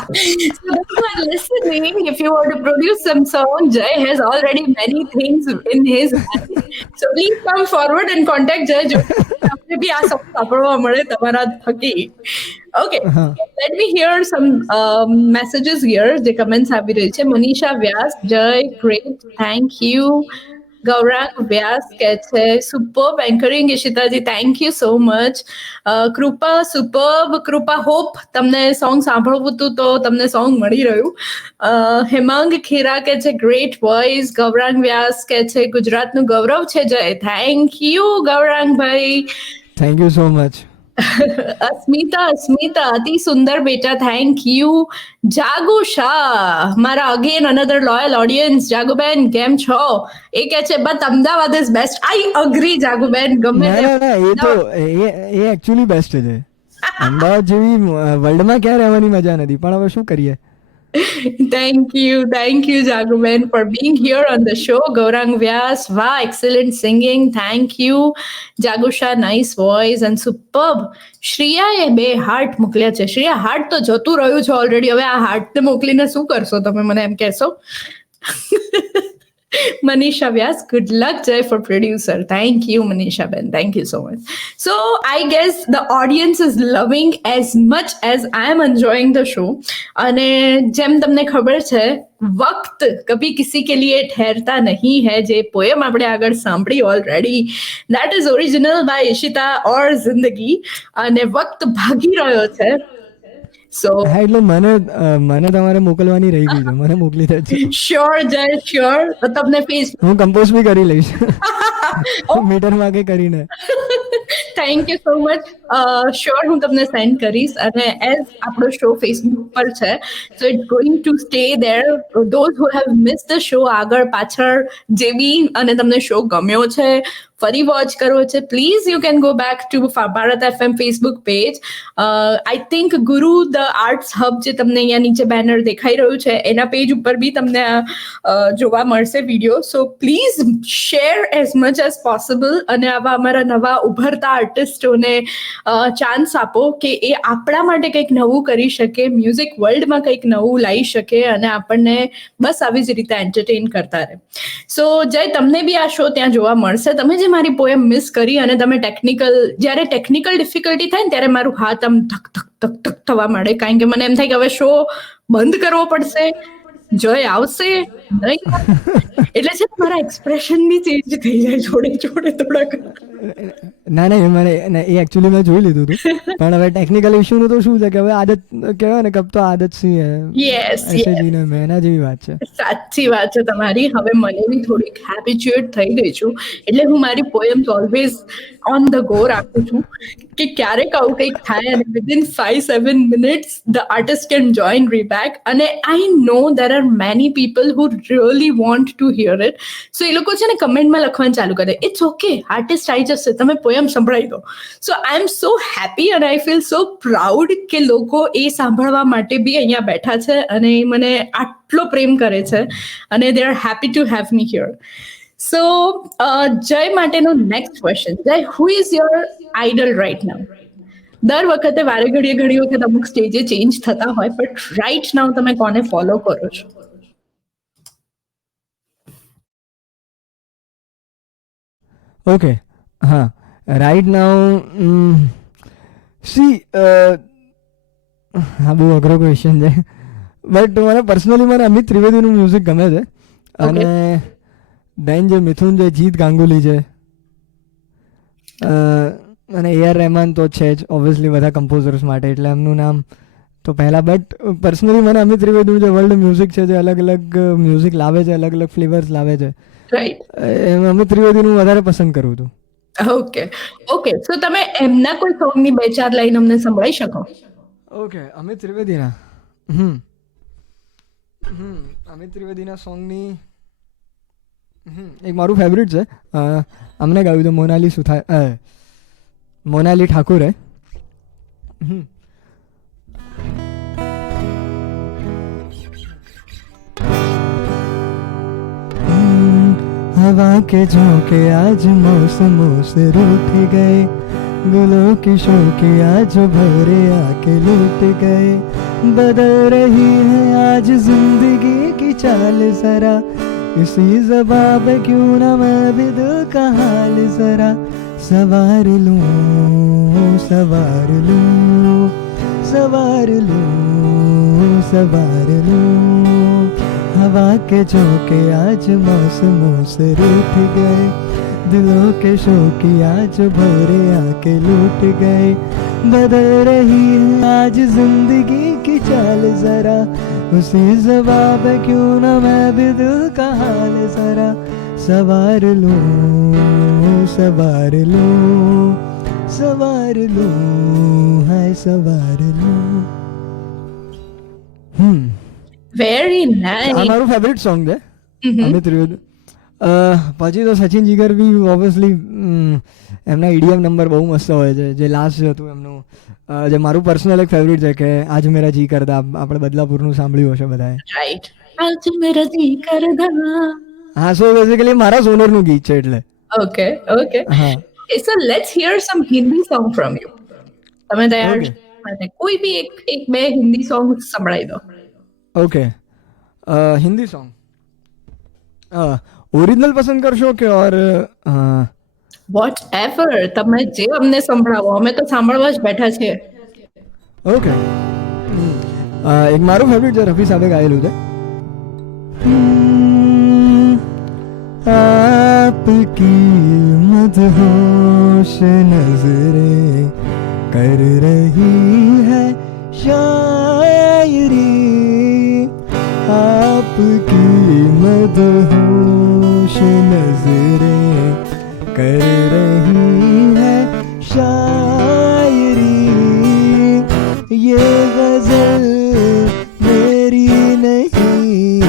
So that's why listening, if you want to produce some song, Jay has already many things in his hand. So please come forward and contact Jay. આપણે બી આ song સાંભળવા મળે તમારા થકી. Okay, let me hear some messages here. જે comments આવી રહી છે. મનીષા વ્યાસ, Jay, great, thank you. Gaurang Vyas કહે છે સુપર્બ એન્કરિંગ ઈશિતાજી, thank you so much. Kripa superb, Kripa hope તમને સોંગ સાંભળવું હતું તો તમને સોંગ મળી રહ્યું. હેમાંગ ખેરા કહે છે ગ્રેટ વોઇસ. ગૌરાંગ વ્યાસ કહે છે ગુજરાતનું ગૌરવ છે જય, થેન્ક યુ ગૌરાંગભાઈ. Thank you so much. Asmita અતિ સુંદર બેટા, થેન્ક યુ. જાગુ શાહ, મારા અગેન અનધર લોયલ ઓડિયન્સ. જાગુબેન કેમ છો? એ કે છે but Ahmedabad is best. I agree જાગુબેન, ગમે ના એ તો એ એકચ્યુઅલી બેસ્ટ છે. અમદાવાદ જેવી વર્લ્ડમાં ક્યાં રહેવાની મજા નથી, પણ હવે શું કરીએ. Thank you, Jaguben, for being here on the show. Gaurang Vyas, wow, excellent singing. Thank you, Jagusha, nice voice and superb. શ્રેયાએ 2 heart મોકલ્યા છે. શ્રેયા, હાર્ટ તો જતું રહ્યું છે ઓલરેડી. હવે આ હાર્ટને મોકલીને શું કરશો તમે, મને એમ કહેશો? Manisha Vyas, good luck, Jai, for producer. Thank you, Manisha Ben. Thank you so much. So I guess the audience is loving as much as I am enjoying the show. અને જેમ તમને ખબર છે, વક્ત કભી કિસી કે લીએ ઠહેરતા નહીં હૈ, જે પોએમ આપણે આગળ સાંભળી already, that is original by Ishita or Zindagi, અને વક્ત ભાગી રહ્યો છે. So હા, એટલે મને તમારે મોકલવાની રહી ગઈ છે, મને મોકલી દેજો. sure, Jai, sure. તો તમને ફેસ હું કમ્પોઝ બી કરી લઈશ મીટરમાં કે કરીને. Thank you so much. Sure, હું તમને સેન્ડ કરીશ. અને એઝ આપણો શો ફેસબુક પર છે, so it's going to stay there. Those who have miss the show, આગળ પાછળ જે બી, અને તમને શો ગમ્યો છે, ફરી વોચ કરવો છે, please you can go back to Bharat FM Facebook page. I think ગુરુ ધ આર્ટ્સ હબ, જે તમને અહીંયા નીચે બેનર દેખાઈ રહ્યું છે, એના પેજ ઉપર બી તમને જોવા મળશે video. So please share as much as possible, અને આવા અમારા નવા ઉભરતા આર્ટિસ્ટોને ચાન્સ આપો કે એ આપણા માટે કંઈક નવું કરી શકે, મ્યુઝિક વર્લ્ડમાં કંઈક નવું લાવી શકે, અને આપણને બસ આવી જ રીતે એન્ટરટેન કરતા રહે. સો જય, તમને બી આ શો ત્યાં જોવા મળશે. તમે જે મારી પોએમ મિસ કરી, અને તમે જ્યારે ટેકનિકલ ડિફિકલ્ટી થાય ને, ત્યારે મારું હાથ આમ ધક ધક ધક ધક થવા માંડે, કારણ કે મને એમ થાય કે હવે શો બંધ કરવો પડશે, જય આવશે નહીં, એટલે છે મારા એક્સપ્રેશન બી ચેન્જ થઈ જાય જોડે જોડે થોડાક. ના એ એકચ્યુઅલી મેં જોઈ લીધું હતું, પણ હવે ટેકનિકલ ઇશ્યુનું તો શું છે કે હવે આદત કહેવાય ને, કબ તો આદત સી હે. યસ, એસે જીને મેં, એના જેવી વાત છે. સાચી વાત છે તમારી. હવે મને બી થોડીક હેબિચ્યુએટ થઈ ગઈ છું, એટલે હું મારી poems always on the go રાખું છું, કે ક્યારેક આવું કંઈક થાય અને within 5-7 minutes the artist can join રીબેક. અને I know there are many people who really want to hear it. So એ લોકો છે ને કમેન્ટમાં લખવાનું ચાલુ કરે, ઇટ્સ ઓકે, આર્ટિસ્ટ આવી જશે, તમે પોએમ સંભળાવી દો. So I am so happy and I feel so proud કે લોકો એ સાંભળવા માટે બી અહીંયા બેઠા છે, અને મને આટલો પ્રેમ કરે છે, અને they are happy to have me here. So Jay માટેનો next question. Jay, who is your idol right now? દર વખતે વારે ઘણી વખત અમુક સ્ટેજે ચેન્જ થતા હોય, બટ રાઇટ નાઉ તમે કોને ફોલો કરો છો? ઓકે, હા, રાઈટ નાઉ સી, હા, બહુ અઘરો ક્વેશ્ચન છે, બટ મને પર્સનલી અમિત ત્રિવેદીનું મ્યુઝિક ગમે છે, અને દેન જે મિથુન છે, જીત ગાંગુલી છે, અને AR રહેમાન તો છે જ ઓબ્વિયસલી બધા કમ્પોઝર્સ માટે, એટલે એમનું નામ તો પહેલાં. બટ પર્સનલી મને અમિત ત્રિવેદીનું જે વર્લ્ડ મ્યુઝિક છે, જે અલગ અલગ મ્યુઝિક લાવે છે, અલગ અલગ ફ્લેવર્સ લાવે છે, અમિત ત્રિવેદીનું વધારે પસંદ કરું છું. ઓકે, સો તમે એમના કોઈ સોંગની 2-4 લાઈન અમને સંભળાવી શકો? ઓકે, અમિત ત્રિવેદીના અમિત ત્રિવેદીના સોંગની એક મારું ફેવરિટ છે, અમને ગાયું હતું મોનાલી ઠાકુરે. हवा के झोंके आज मौसमों से रूठ गए, गुलों की शोके आज भरे आके लूट गए, बदल रही है आज जिंदगी की चाल जरा, इसी ज़बां पे क्यों ना मैं भी दिल का हाल जरा सवार लूं, सवार लूं, सवार लूं, सवार लूं. हवा के झोंके आज मौसमों से रूठ गए, दिलों के शोके आज भरे आके लूट गए, बदल रही है आज जिंदगी की चाल जरा, उसी ज़बां पे क्यों ना मैं भी दिल का हाल जरा सवार लूं, सवार लूं, सवार लूं, हाय सवार लूं. Very nice. આ મારું ફેવરિટ સોંગ છે અમિત ત્રિવેદી. પછી તો સચિન જીગર બી ઓબ્વિયસલી એમના EDM નંબર બહુ મસ્ત હોય છે. જે લાસ્ટ હતું એમનું, જે મારું પર્સનલ એક ફેવરિટ છે કે આજ મેરા જી કરદા, આપણે બદલાપુરનું સાંભળ્યું હશે બધાએ. રાઈટ. આજ મેરા જી કરદા. હા, સો બેઝિકલી મારા સોનરનું ગીત છે એટલે. Okay, okay. હા. So let's hear some Hindi song from you. તમે તૈયાર Okay. છો? કોઈ બી એક બે હિન્દી સોંગ સંભળાઈ દો. ઓકે, હિન્દી સોંગ ઓરિજિનલ પસંદ કરશો કે ઓર વોટ એવર, તમે જે અમને સંભળાવો, અમે તો સાંભળવા જ બેઠા છીએ. ઓકે, એક મારું ફેવરિટ છે, રફી સાહેબે ગાયેલું છે. आपकी मदहोश नजरें कर रही है शायरी, आपकी मदहोश नजरें कर रही है शायरी, ये गजल मेरी नहीं,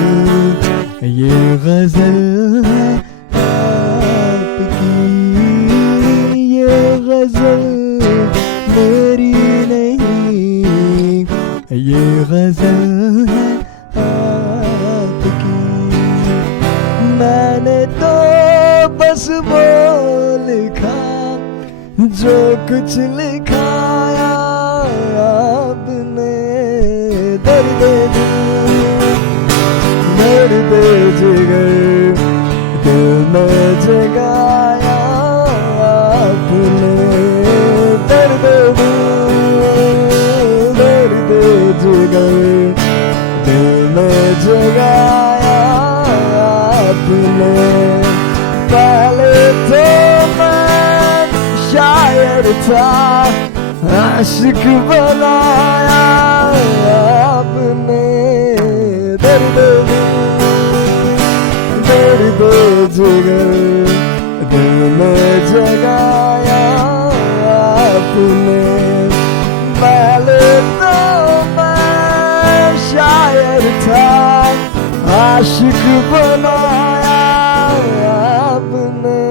ये गजल है आपकी, ये गजल मेरी नहीं, ये गजल है आपकी. मैंने तो बस वो लिखा जो कुछ लिखाया आपने, दर्द दर्द जिगर दिल में जगाया आपने, दर्द दर्द जिगर दिल में जगाया आपने. पहले तो मैं शायर था, आशिक बनाया आपने, दर्द दर्द जिगर दिल में जगाया आपने. पहले तो मैं शायर था, आशिक बनाया आपने,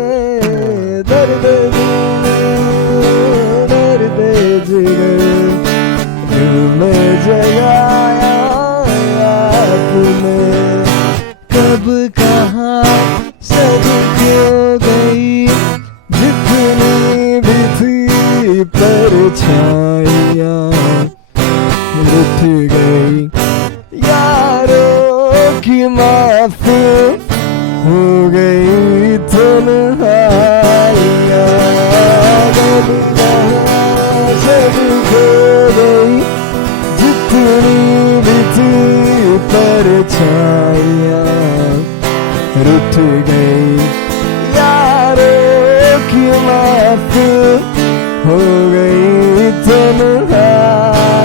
दर्द दर्द जिगर दिल में जगाया आपने. कब कहाँ सब खो गई जितनी भी थी परछाइयाँ, रुठ गई यारों की माफ हो गई तन्हाइयाँ. कब कहाँ सब खो गई जितनी भी थी परछाइयाँ, रुठ गई यारों की माफ हो गई तन्हाइयाँ.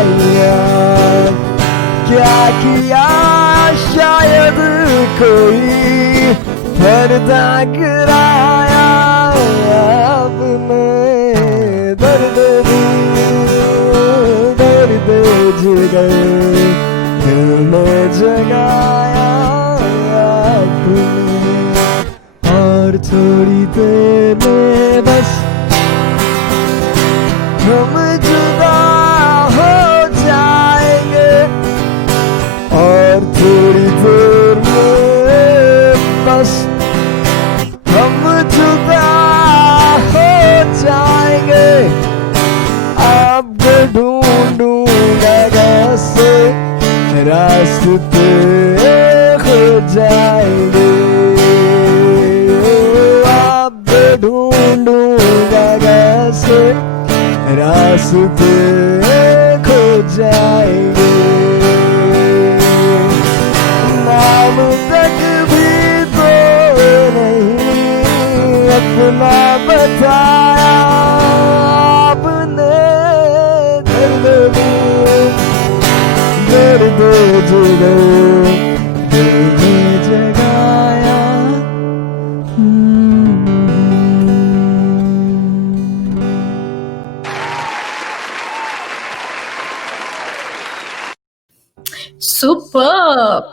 क्या किया शायद कोई पर्दा गिराया आपने, दर्द दर्द जिगर दिल में जगाया आपने. और थोड़ी देर में बस हम जुदा हो जाएंगे, और थोड़ी देर में बस हम जुदा हो जाएंगे. आपको ढूंढूंगा कैसे रास्ते खो जाएंगे, आपको ढूंढूंगा कैसे रास्ते खो जाएंगे. नाम तक भी तो नहीं अपना बताया आपने, दर्द दर्द जिगर दिल में जगाया. Superb.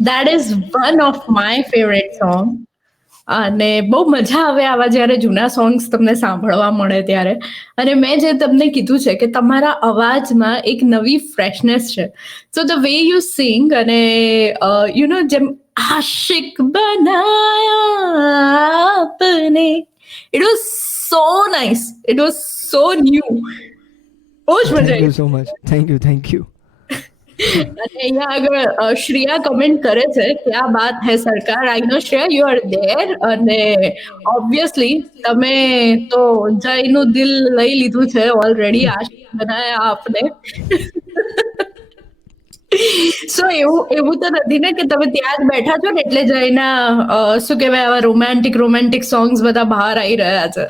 That is one of my favorite songs. અને બહુ મજા આવે આવા જ્યારે જૂના સોંગ્સ તમને સાંભળવા મળે ત્યારે. અને મેં જે તમને કીધું છે કે તમારા અવાજમાં એક નવી ફ્રેશનેસ છે. સો ધ વે યુ સિંગ અને યુ નો જેમ આશિક બનાયા આપને, it was so nice, it was so new. બહુ જ મજા થેન્ક યુ આવી. સો મચ, થેન્ક યુ. અને અહીંયા આગળ શ્રેયા કમેન્ટ કરે છે કે આ બાત હે સરકાર. આઈ નો શ્રેયા યુ આર ધેર, અને ઓબ્વિયસલી તમે તો જયનું દિલ લઈ લીધું છે ઓલરેડી. આશિક બનાયા આપને. સો એવું તો નથી ને કે તમે ત્યાં જ બેઠા છો ને એટલે જયના શું કહેવાય આવા રોમેન્ટિક સોંગ્સ બધા બહાર આવી રહ્યા છે.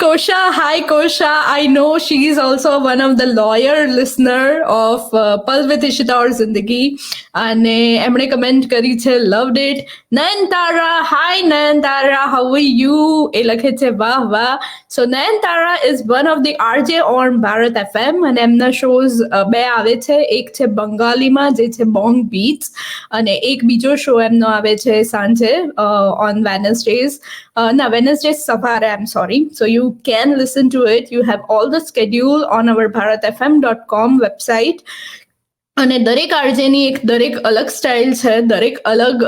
Kosha, hi Kosha. I know she is also one of the loyal listener of Pal with Ishita or Zindagi. અને એમણે કમેન્ટ કરી છે loved it. Nayantara, hi Nayantara, how are you? એ લખે છે વાહ વાહ. So Nayantara is one of the RJ on Bharat FM અને એમના શોઝ બે આવે છે. એક છે બંગાળીમાં જે છે બોંગ બીટ્સ, અને એક બીજો શો એમનો આવે છે સાંજે on Wednesdays. Wednesdays સવારે, I'm sorry. So you can listen to it. You have all the schedule on our bharatfm.com website. અને દરેક આરજેની દરેક અલગ સ્ટાઇલ છે, દરેક અલગ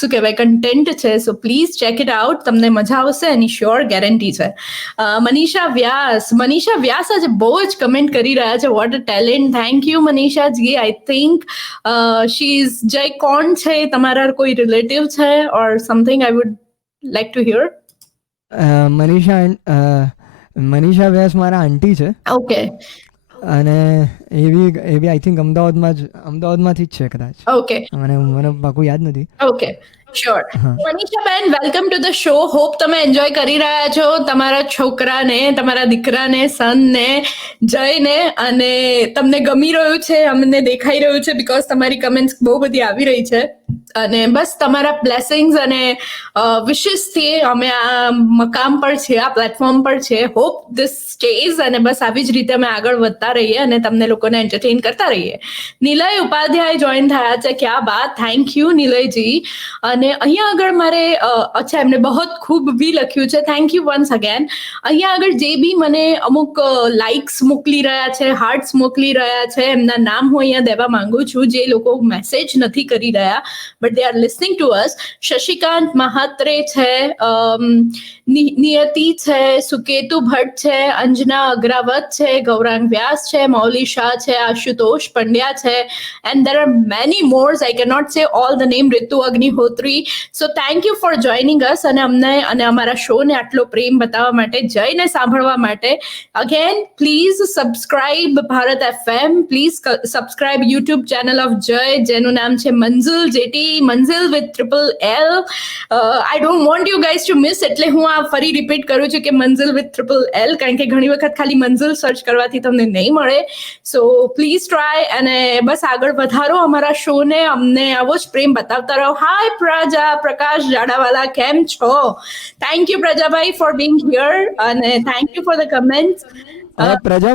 શું કહેવાય કન્ટેન્ટ છે. So please check it out, તમને મજા આવશે એની શ્યોર ગેરંટી છે. મનીષા વ્યાસ આજે બહુ જ કમેન્ટ કરી રહ્યા છે. What a talent. Thank you મનીષાજી. I think she is Jay કોણ છે, તમારા કોઈ રિલેટિવ છે or something? I would like to hear. Manisha Vyas મારા આંટી છે, ઓકે. અને એવી આઈ થિંક અમદાવાદમાંથી જ છે કદાચ. ઓકે, મને પાકું યાદ નથી. Okay, sure. Manishaben, welcome to the show. Hope તમે એન્જોય કરી રહ્યા છો તમારા છોકરાને, તમારા દીકરાને, સનને, જયને, અને તમને ગમી રહ્યું છે, અમને દેખાઈ રહ્યું છે બીકોઝ તમારી કમેન્ટ્સ બહુ બધી આવી રહી છે. અને બસ તમારા બ્લેસિંગ્સ અને વિશિસથી અમે આ મકામ પર છીએ, આ પ્લેટફોર્મ પર છે. હોપ ધીસ સ્ટેઝ, અને બસ આવી જ રીતે અમે આગળ વધતા રહીએ અને તમને લોકોને એન્ટરટેન કરતા રહીએ. નિલય ઉપાધ્યાય જોઈન થયા છે. ક્યાં બાત. Thank you નિલયજી. અને અહીંયા આગળ મારે અચ્છા, એમને બહુ ખૂબ બી લખ્યું છે. Thank you once again. અહીંયા આગળ જે બી મને અમુક લાઇક્સ મોકલી રહ્યા છે, હાર્ટ્સ મોકલી રહ્યા છે, એમના નામ હું અહીંયા દેવા માંગુ છું. જે લોકો મેસેજ નથી કરી રહ્યા but they are listening to us. Shashikant મહાત્રે છે, નિયતિ છે, સુકેતુ ભટ્ટ છે, અંજના અગ્રાવત છે, ગૌરાંગ વ્યાસ છે, મૌલી શાહ છે, આશુતોષ પંડ્યા છે, and there are many more. I cannot say all the name. Ritu Agnihotri. So thank you for joining us અને અમને અને અમારા શોને આટલો પ્રેમ બતાવવા માટે, જયને સાંભળવા માટે. Again, please subscribe Bharat FM. Please subscribe YouTube channel of Jay, જેનું નામ છે મંઝિલ JT, મંઝિલ with triple L. I don't want you guys to miss, એટલે હું આ ફરી રિપીટ કરું છું કે મંઝિલ with triple L, કારણ કે ઘણી વખત ખાલી મંઝિલ સર્ચ કરવાથી તમને નહીં મળે. સો પ્લીઝ ટ્રાય અને બસ આગળ વધારો અમારા શોને, અમને આવો જ પ્રેમ બતાવતા રહો. હાય પ્રકાશ જાડાવાલા, કેમ છો? થેન્ક યુ પ્રજાભાઈ ફોર બિંગ હિયર, અને thank you for the comments. Praja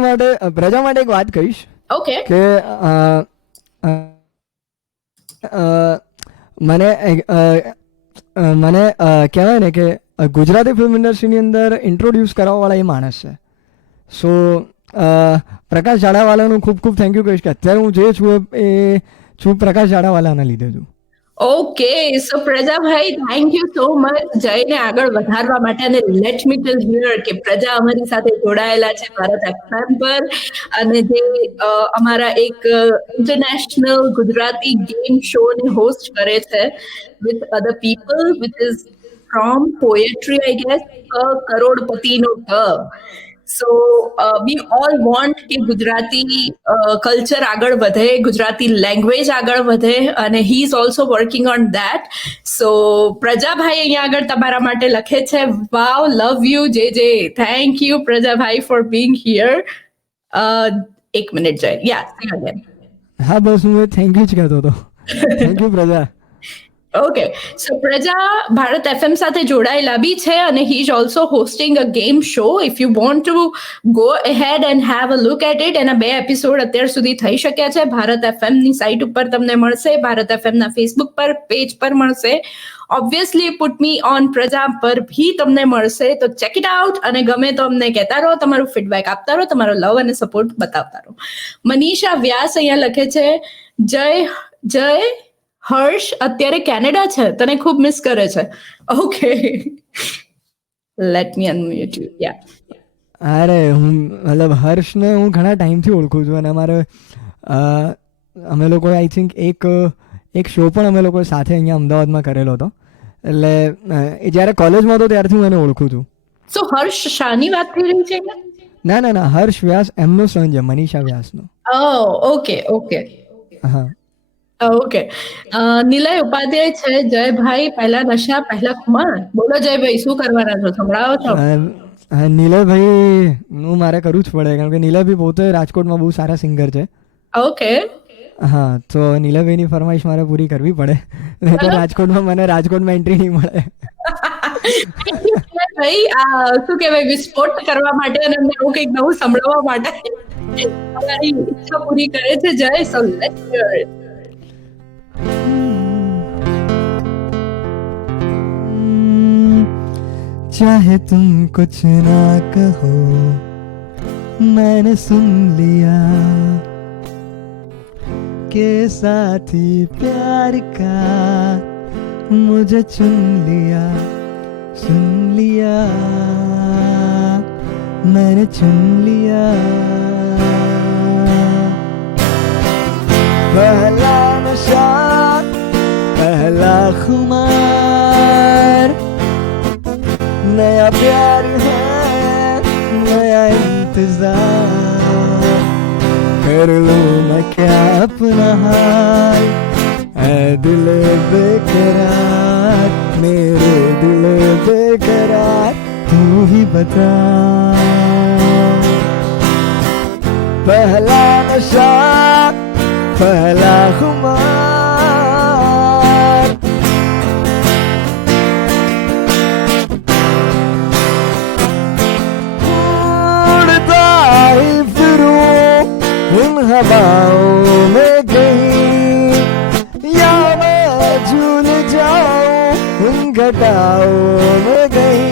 માટે એક વાત કહીશ ઓકે. કે મને કહેવાય ને કે ગુજરાતી ફિલ્મ ઇન્ડસ્ટ્રીની અંદર ઇન્ટ્રોડ્યુસ કરાવવાવાળા એ માણસ છે. સો પ્રકાશ જાડાવાલાનું ખૂબ ખૂબ થેન્ક યુ કહીશ કે અત્યારે હું જે છું એ છું પ્રકાશ જાડાવાલાના લીધે છું. ઓકે, સો પ્રજાભાઈ, થેન્ક યુ સો મચ જયને આગળ વધારવા માટે. અને લેટ મી ટેલ હિયર કે પ્રજા અમારી સાથે જોડાયેલા છે ભારત એફએમ પર, અને જે અમારા એક ઇન્ટરનેશનલ ગુજરાતી ગેમ શો ને હોસ્ટ કરે છે with other people, which is from poetry, I guess, કરોડપતિનો ક. So we all want કે ગુજરાતી કલ્ચર આગળ વધે, ગુજરાતી લેંગ્વેજ આગળ વધે, અને he is also working on that. So પ્રજાભાઈ અહીંયા આગળ તમારા માટે લખે છે, વાવ, લવ યુ જે. થેન્ક યુ પ્રજાભાઈ ફોર બીંગ હિયર. એક મિનિટ જાય. Yeah, again. હા, બસ હું થેન્ક યુ જ કહેતો હતો. Thank you Praja. Okay so Praja Bharat FM સાથે જોડાયેલા બી છે અને he is also hosting a game show. If you want to go ahead and have a look at it, એના 2 એપિસોડ અત્યાર સુધી થઈ શક્યા છે. ભારત એફએમની સાઇટ ઉપર તમને મળશે, ભારત એફએમના ફેસબુક પર પેજ પર મળશે, ઓબ્વિયસલી પુટ મી ઓન પ્રજા પર ભી તમને મળશે. તો ચેક ઇટ આઉટ અને ગમે તો અમને કહેતા રહો, તમારું ફીડબેક આપતા રહો, તમારો લવ અને સપોર્ટ બતાવતા રહો. મનીષા વ્યાસ અહીંયા લખે છે, જય હર્ષ અત્યારે કેનેડા છે, તને ખૂબ મિસ કરે છે. Okay, let me unmute you. Yeah અરે હું મતલબ હર્ષને હું ઘણા ટાઈમથી ઓળખું છું અને અમારે અમે લોકો આઈ થિંક એક શો પણ અમે લોકો સાથે અહીંયા અમદાવાદમાં કરેલો હતો. એટલે એ જ્યારે કોલેજમાં હતો ત્યારથી હું એને ઓળખું છું. સો હર્ષ શાની વાત થઈ રહી છે? ના હર્ષ વ્યાસ એમનો સન છે, મનીષા વ્યાસનો. ઓકે હા ઓકે. નિલય ઉપાધ્યાય છે, જયભાઈ પહેલા નશા પહેલા ખુમાણ. બોલો જયભાઈ, શું કરવાના છો, સંભળાવો છો? નીલયભાઈનું મારે કરવું જ પડે, કારણ કે નીલયભાઈ પોતે રાજકોટમાં બહુ સારા સિંગર છે. ઓકે. હા, તો નીલયભાઈની ફરમાઈશ મારે પૂરી કરવી પડે, નહીં તો રાજકોટમાં એન્ટ્રી નહીં મળે. ભાઈ શું કહેવાય, વિસ્ફોટ કરવા માટે અને અમને એવું કંઈક નવું સંભળાવવા માટે તમારી ઈચ્છા પૂરી કરે છે જય. સો લેટ્સ હિયર ઇટ. चाहे तुम कुछ ना कहो, मैंने सुन लिया के साथी प्यार का मुझे चुन लिया मैंने चुन लिया. पहला नशा पहला खुमार, नया प्यार है नया इंतजार, कर लूं मैं क्या अपना हाल, ऐ दिल बेकरार मेरे दिल बेकरार, तू ही बता. पहला नशा पहला खुमार, इन हवाओं में गई, या मैं झूल जाऊं उन घटाओं में गई.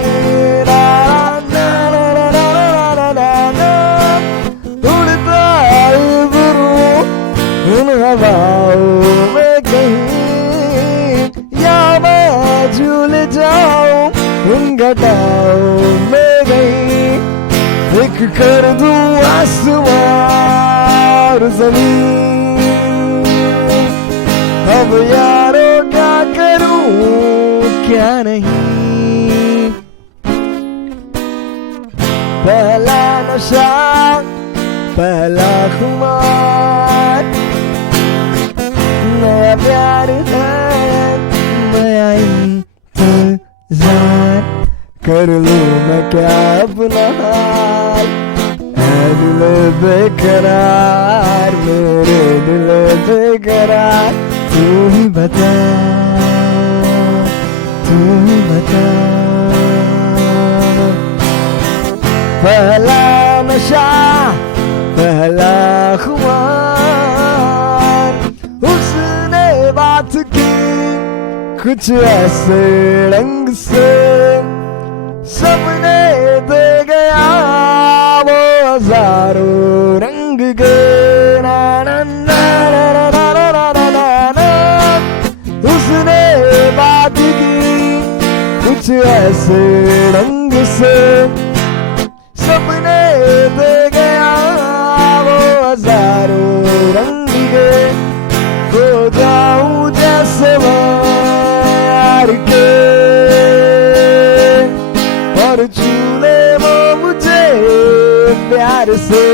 उड़ता इब्रू इन हवाओं में गई, या मैं झूल जाऊं उन घटाओं में गई. एक कर दूं आसमान ज़मीन, अब यारो क्या करूं क्या नहीं. पहला नशा पहला खुमार, नया प्यार है नया इंतजार, कर लूं मैं क्या अपना हाल, दिल बेकरार मेरे दिल बेकरार, तू ही बता पहला नशा पहला खुमार. उसने बात की कुछ ऐसे रंग से, सबने दे गया वो हजारों रंग के. उसने बात की कुछ ऐसे रंग से, सबने दे गया वो हजारों रंग के. हो जाऊं जैसे यार के और छूले वो मुझे प्यार से.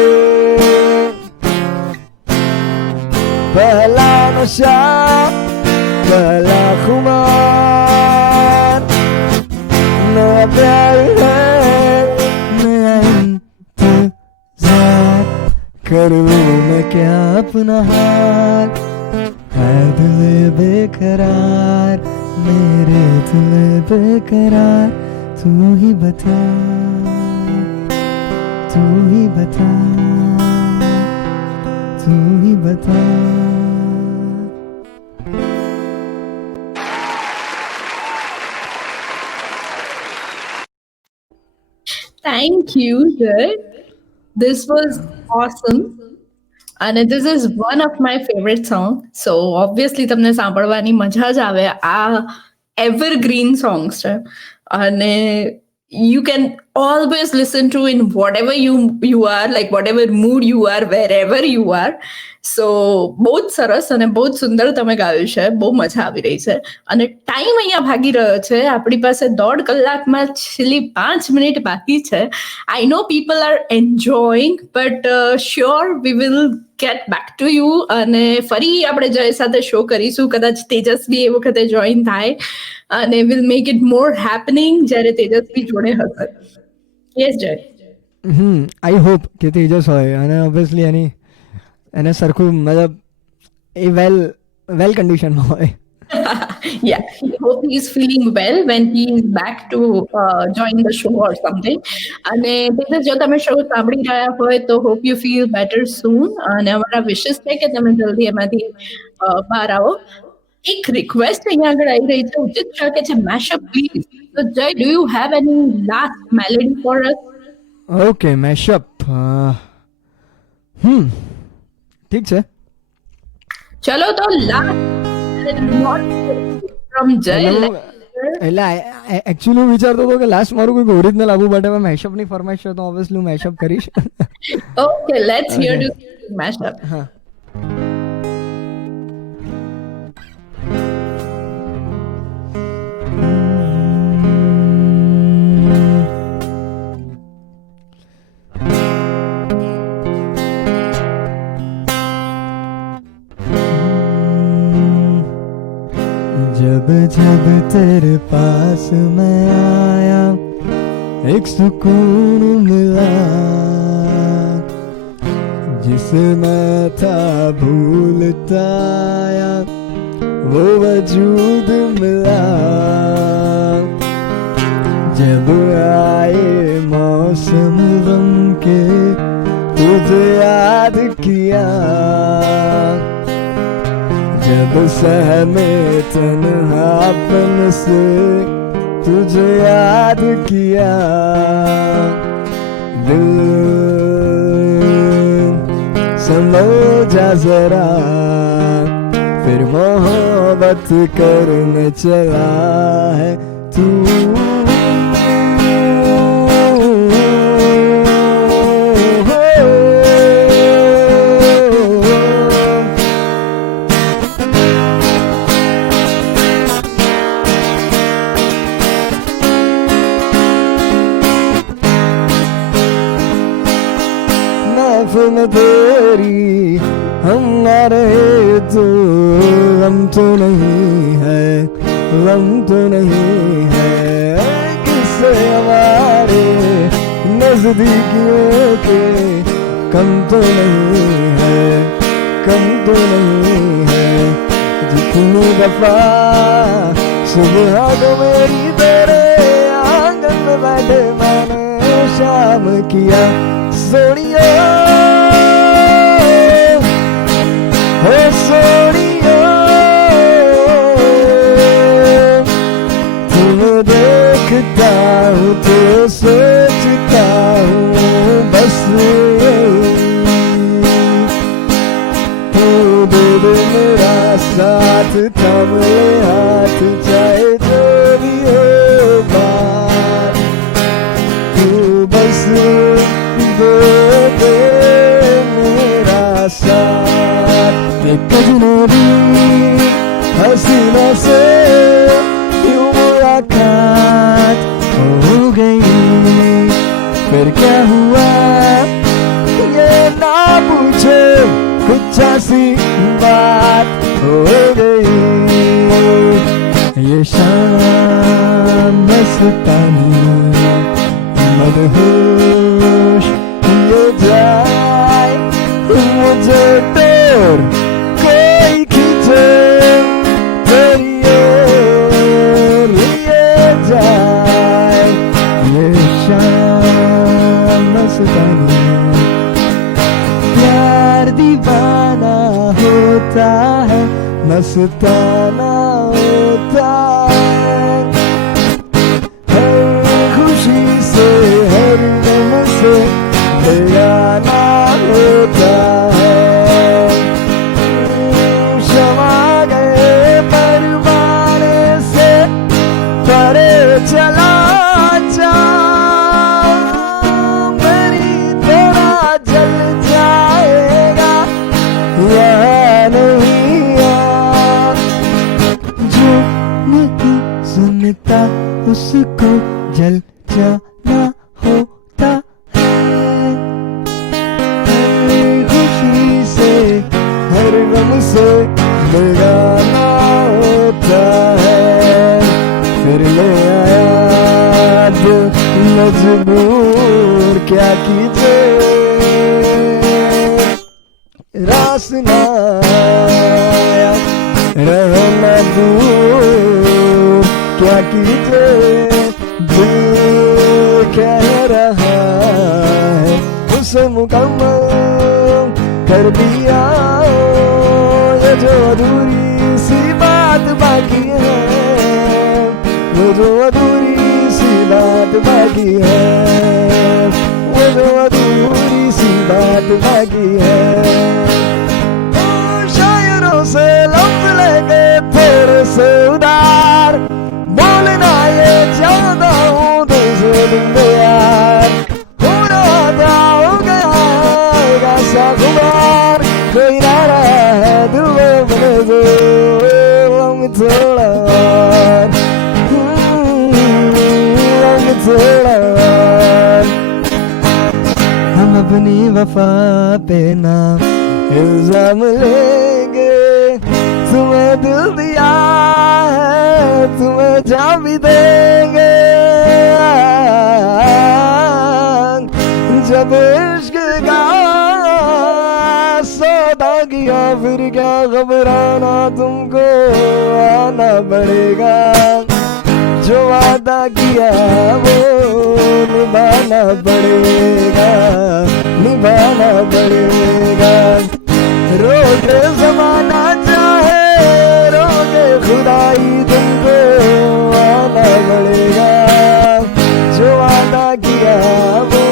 पहला नशा पहला खुमार, नया प्यार है नया इंतजार, कर लूं मैं क्या अपना हाल, है दिल बेकरार मेरे दिल बेकरार, तू ही बता, तू ही बता, तू ही बता. Thank you, Jay. This was awesome. અને this is one of my favorite song. So obviously તમને સાંભળવાની મજા જ આવે. આ evergreen songs છે અને you can always listen to in whatever you are, like whatever mood you are, wherever you are. So બહુ જ સરસ અને બહુ જ સુંદર તમે ગાયું છે. બહુ મજા આવી રહી છે અને ટાઈમ અહીંયા ભાગી રહ્યો છે. આપણી પાસે 1.5 કલાકમાં છેલ્લી 5 મિનિટ બાકી છે. I know people are enjoying, but sure we will get back to you. અને ફરી આપણે જય સાથે શો કરીશું. કદાચ તેજસ્વી એ વખતે જોઈન થાય અને will make it more happening જ્યારે તેજસ્વી જોડે હશે. Yes, Jay. આઈ હોપ કે તેજસ હોય અને ઓબ્વિયસલી એને સરખું મતલબ એ વેલ કન્ડિશનમાં હોય. Yeah, I hope he is feeling well when he is back to join the show or something. અને તેજસ જો તમે શો સાંભળી રહ્યા હોય તો hope you feel better soon. અને અમારા વિશેષ છે કે તમે જલ્દી એમાંથી બહાર આવો. એક રિક્વેસ્ટ અહીંયા આગળ આવી રહી છે. ઉચિત છે કે છે મેશઅપ please. So Jay, do you have any last melody for us? Okay mashup ઠીક છે. ચલો તો last from Jay. એટલે એકચ્યુઅલી હું વિચારતો હતો કે લાસ્ટ મારું કોઈક ઓરિજિનલ આવવું બટ હવે મેશઅપની ફરમાઈશ છે તો ઓબ્વિયસલી હું મેશઅપ કરીશ. Okay, let's hear the mashup. હા. जब जब तेरे पास मैं आया एक सुकून मिला, जिसे मैं था भूलता आया वो वजूद मिला. जब आए मौसम गम के तुझे याद किया, जब सहमे तन्हापन से तुझे याद किया. दिल समझा जरा फिर मोहब्बत करने चला है तू. महफिल तेरी हम ना रहे तो गम तो नहीं है, गम तो नहीं है. किससे हमारे नजदीकियों के कम तो नहीं है, कम तो नहीं है. जितनी दफा सुबह को मेरी तेरे आंगन में बैठे मैंने शाम किया. सोनिया हो सोनिया, तुम्हें देखता हूँ तो सोचता हूँ बस दे दे मेरा साथ, थम ले हाथ चाहे जो भी हो बात. तू बस दे दे मेरा साथ. एक अजनबी हसीना से यूं मुलाकात हो गई, फिर क्या हुआ ये ना पूछे, कुछ ऐसी बात हो गई. ये शाम मस्तानी मदहोश ये जाए मुझे डर कोई खींचे तेरी ओर. हंसता ना होता, हर खुशी से हर गम से डराना होता है। क्षमा गए परवाने से परे चला जा, मेरी तरह जल जाएगा या नहीं यार। जो नहीं सुनता उसको जल जाना होता है। हर खुशी से हर गम से डराना होता है। फिर ले आया दिल मजबूर क्या कीजिए, रास ना आया रहना दूर क्या कीजिए। दिल कह रहा है उसे मुकम्मल कर दिया, ये जो अधूरी सी बात बाकी है, वो जो अधूरी सी बात बाकी है, वो जो अधूरी सी बात बाकी है। शायरों से लफ्ज लेके तेरे से उधार, बोलना ये चाहता हूँ तुझसे तुम यार। हो रहा था हो गया सा गुबार, कोई ना रहा है दिल में बने दो हम थोड़ा और, हम थोड़ा और। हम अपनी वफा पे ना इल्जाम लेंगे, तुम्हें दिल दिया है तुम्हें जा भी देंगे। जब इश्क का सौदा किया फिर क्या घबराना, तुमको आना पड़ेगा। जो वादा किया वो निभाना पड़ेगा, निभाना पड़ेगा। रोके ज़माना चाहे रोके खुदाई, तुमको आना पड़ेगा। जो वादा किया वो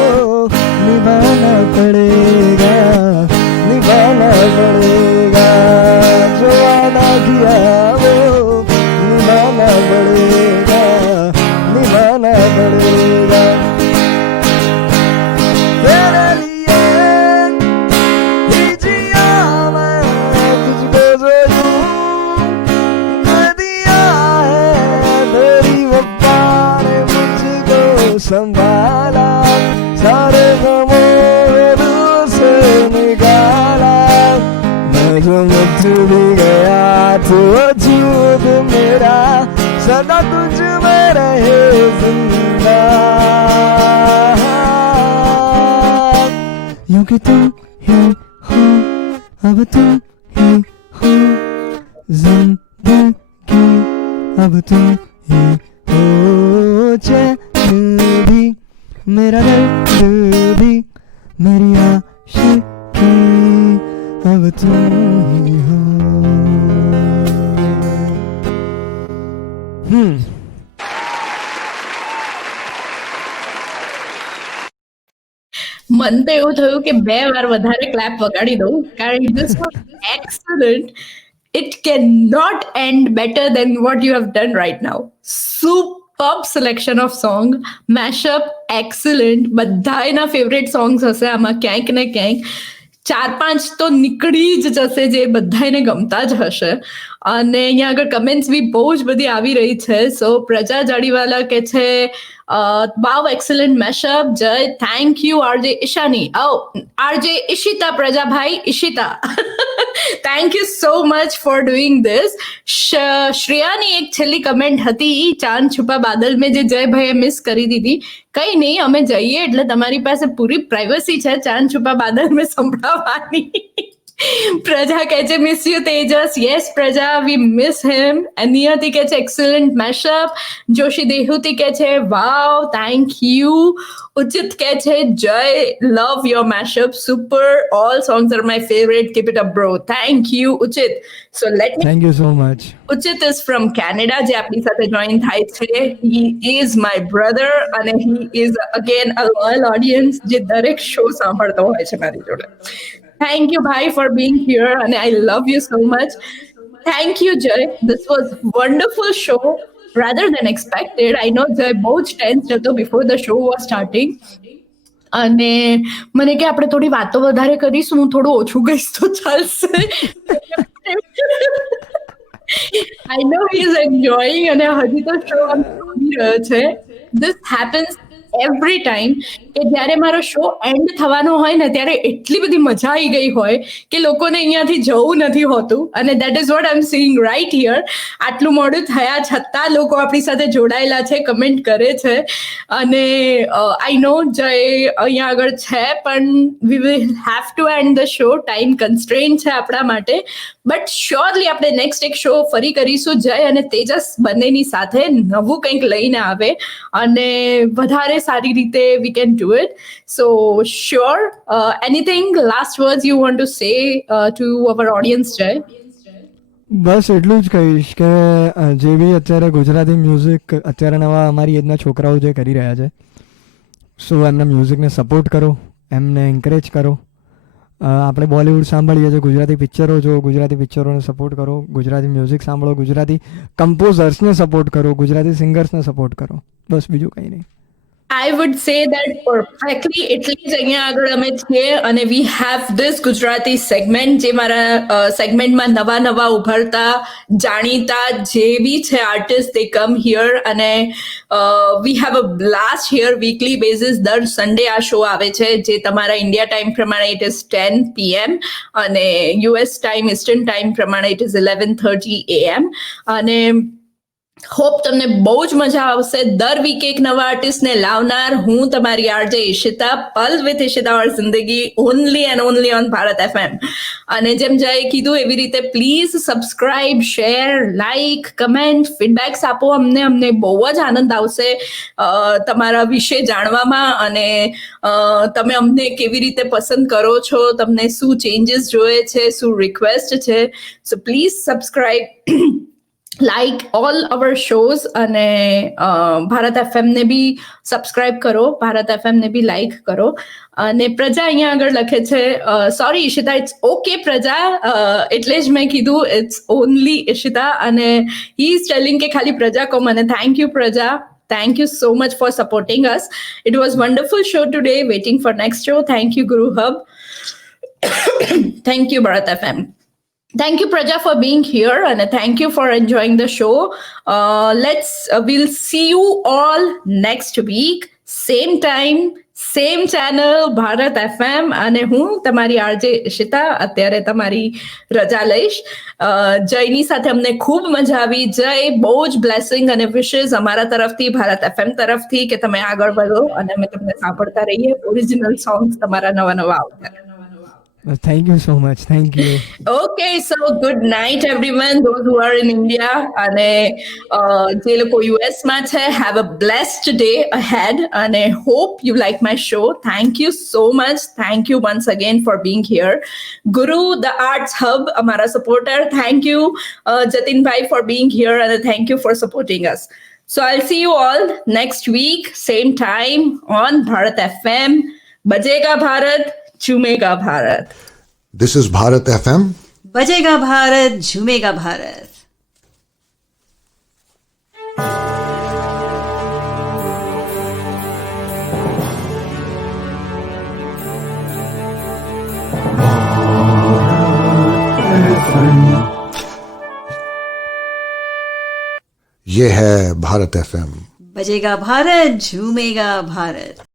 निभाना पड़ेगा, निभाना पड़ेगा। जो वादा किया वो निभाना पड़ेगा, निभाना पड़ेगा। तेरे लिए ही जिया मैं तुझको जो यूं दे दिया है, तेरी वफा ने मुझको संभाला, सारे गमों में दिल से निकाला। मैं जो मुझ भी गया तो वजूद मेरा सदा तुझ में रहे जिंदा। यूं कि तुम ही हो अब तुम ही हो, जिंदगी अब तुम ही हो। चैन भी मेरा दर्द भी मेरी आशिकी अब तुम ही हो। મન તો એવું થયું કે 2 વાર વધારે ક્લેપ વગાડી દઉં, કારણ this was excellent. It cannot end better than what you have done right now. Superb selection of song, mashup excellent. બધા એના ફેવરેટ સોંગ્સ હશે આમાં ક્યાંક ને ક્યાંક. 4-5 તો નીકળી જ જશે જે બધાને ગમતા જ હશે. અને અહીંયા આગળ કમેન્ટ્સ બી બહુ જ બધી આવી રહી છે. સો પ્રજા જાડીવાલા કે છે વાવ excellent mashup Jay, thank you RJ Ishani. RJ Ishita, પ્રજાભાઈ Ishita, thank you so much for doing this. શ્રેયાની એક છેલ્લી કમેન્ટ હતી, ચાંદ છુપા બાદલ મેં જે જયભાઈએ મિસ કરી દીધી. કઈ નહીં, અમે જઈએ એટલે તમારી પાસે પૂરી પ્રાઇવસી છે ચાંદ છુપા બાદલ મેં સંભળાવવાની. પ્રજા કહે છે મિસ યુ તેજસ. યસ પ્રજા, વી મિસ હિમ. નિયતિ કહે છે એક્સલન્ટ મેશઅપ. જોશી દેહુતી કહે છે વાવ, થેન્ક યુ. ઉચિત કહે છે Jay, love your mashup, super, all songs are my favourite, keep it up bro. Thank you Uchit. So let me, thank you so much. Uchit is from Canada, જે આપણી સાથે જોઈન થાય છે. હી ઇઝ માય બ્રધર અને he is again a loyal audience જે દરેક show સાંભળતો હોય છે મારી જોડે. Thank you, Bhai, for being here, and I love you so much. Thank you, Jay. This was wonderful show, rather than expected. I know Jay બહુ જ tense હતો before the show was starting. અને મને કે આપણે થોડી વાતો વધારે કરીશું, હું થોડું ઓછું ગઈશ તો ચાલશે. I know he is enjoying અને હજી તો શો જોઈ રહ્યો છે. This happens every time કે જ્યારે મારો શો એન્ડ થવાનો હોય ને ત્યારે એટલી બધી મજા આવી ગઈ હોય કે લોકોને અહીંયાથી જવું નથી હોતું, અને that is what I am seeing right here. આટલું મોડું થયા છતાં લોકો આપણી સાથે જોડાયેલા છે, કમેન્ટ કરે છે. અને આઈ નો જય અહીંયા આગળ છે, પણ we will have to and the show. Time constraint છે આપણા માટે, બટ શ્યોરલી આપણે નેક્સ્ટ એક શો ફરી કરીશું. જય અને તેજસ બંનેની સાથે નવું કંઈક લઈને આવે અને વધારે સારી રીતે we can do it. So sure, anything last words you want to say to our audience જય? બસ એટલું જ કહીશ કે જે બી અત્યારે ગુજરાતી મ્યુઝિક અત્યારે નવા અમારી એજના છોકરાઓ જે કરી રહ્યા છે, સો એમના મ્યુઝિકને સપોર્ટ કરો, એમને એન્કરેજ કરો. આપણે બોલિવૂડ સાંભળીએ છીએ, ગુજરાતી પિક્ચરો જો, ગુજરાતી પિક્ચરોને સપોર્ટ કરો, ગુજરાતી મ્યુઝિક સાંભળો, ગુજરાતી કમ્પોઝર્સને સપોર્ટ કરો, ગુજરાતી સિંગર્સને સપોર્ટ કરો. બસ બીજું કંઈ નહીં. I would say that perfectly. એટલે જ અહીંયા આગળ અમે છીએ અને we have this Gujarati segment, જે મારા સેગમેન્ટમાં નવા નવા ઉભરતા જાણીતા જે બી છે આર્ટિસ્ટ, દે કમ હિયર અને we have a blast here. Weekly basis દર સન્ડે આ શો આવે છે, જે તમારા ઇન્ડિયા ટાઈમ પ્રમાણે ઇટ ઇઝ 10 PM અને US ટાઈમ, ઇસ્ટર્ન ટાઈમ પ્રમાણે ઇટ ઇઝ 11:30 AM. અને હોપ તમને બહુ જ મજા આવશે. દર વીક એક નવા આર્ટિસ્ટને લાવનાર હું તમારી RJ Ishita, Pal with Ishita or Zindagi, only and only on Bharat FM. અને જેમ જયે કીધું એવી રીતે please subscribe, share, like, comment, feedbacks આપો. અમને બહુ જ આનંદ આવશે તમારા વિશે જાણવામાં, અને તમે અમને કેવી રીતે પસંદ કરો છો, તમને શું ચેન્જીસ જોઈએ છે, શું રિક્વેસ્ટ છે. So please subscribe, like all our shows, અને ભારત FM ને બી સબસ્ક્રાઇબ કરો, ભારત FM ને બી લાઈક કરો. અને પ્રજા અહીંયા આગળ લખે છે, સોરી ઈશિતા, ઇટ્સ ઓકે પ્રજા, એટલે જ મેં કીધું ઇટ્સ ઓનલી ઈશિતા. અને હી ઇઝ ટેલિંગ કે ખાલી પ્રજા કહો મને. થેન્ક યુ પ્રજા, thank you so much for supporting us. It was wonderful show today, waiting for next show. Thank you Guru Hub. Thank you Bharat FM. Thank you Praja for being here, and thank you for enjoying the show. We'll see you all next week, same time, same channel, Bharat FM. અને હું તમારી RJ Ishita અત્યારે તમારી રજા લઈશ. જયની સાથે અમને ખૂબ મજા આવી. જય, બહુ જ બ્લેસિંગ અને વિશેસ અમારા તરફથી, ભારત FM તરફથી, કે તમે આગળ વધો અને અમે તમને સાંભળતા રહીએ. ઓરિજિનલ સોંગ્સ તમારા નવા નવા આવતા. Thank you so much. Thank you. Okay, so good night everyone, those who are in India અને જે લોકો US માં છે, have a blessed day ahead and I hope you like my show. Thank you so much. Thank you once again for being here. Guru, the Arts Hub, amara supporter, thank you Jatin bhai for being here and thank you for supporting us. So I'll see you all next week, same time on Bharat FM. Bajega Bharat, झूमेगा Bharat. This is Bharat FM. बजेगा भारत, झूमेगा भारत. ये है Bharat FM. बजेगा भारत, झूमेगा भारत.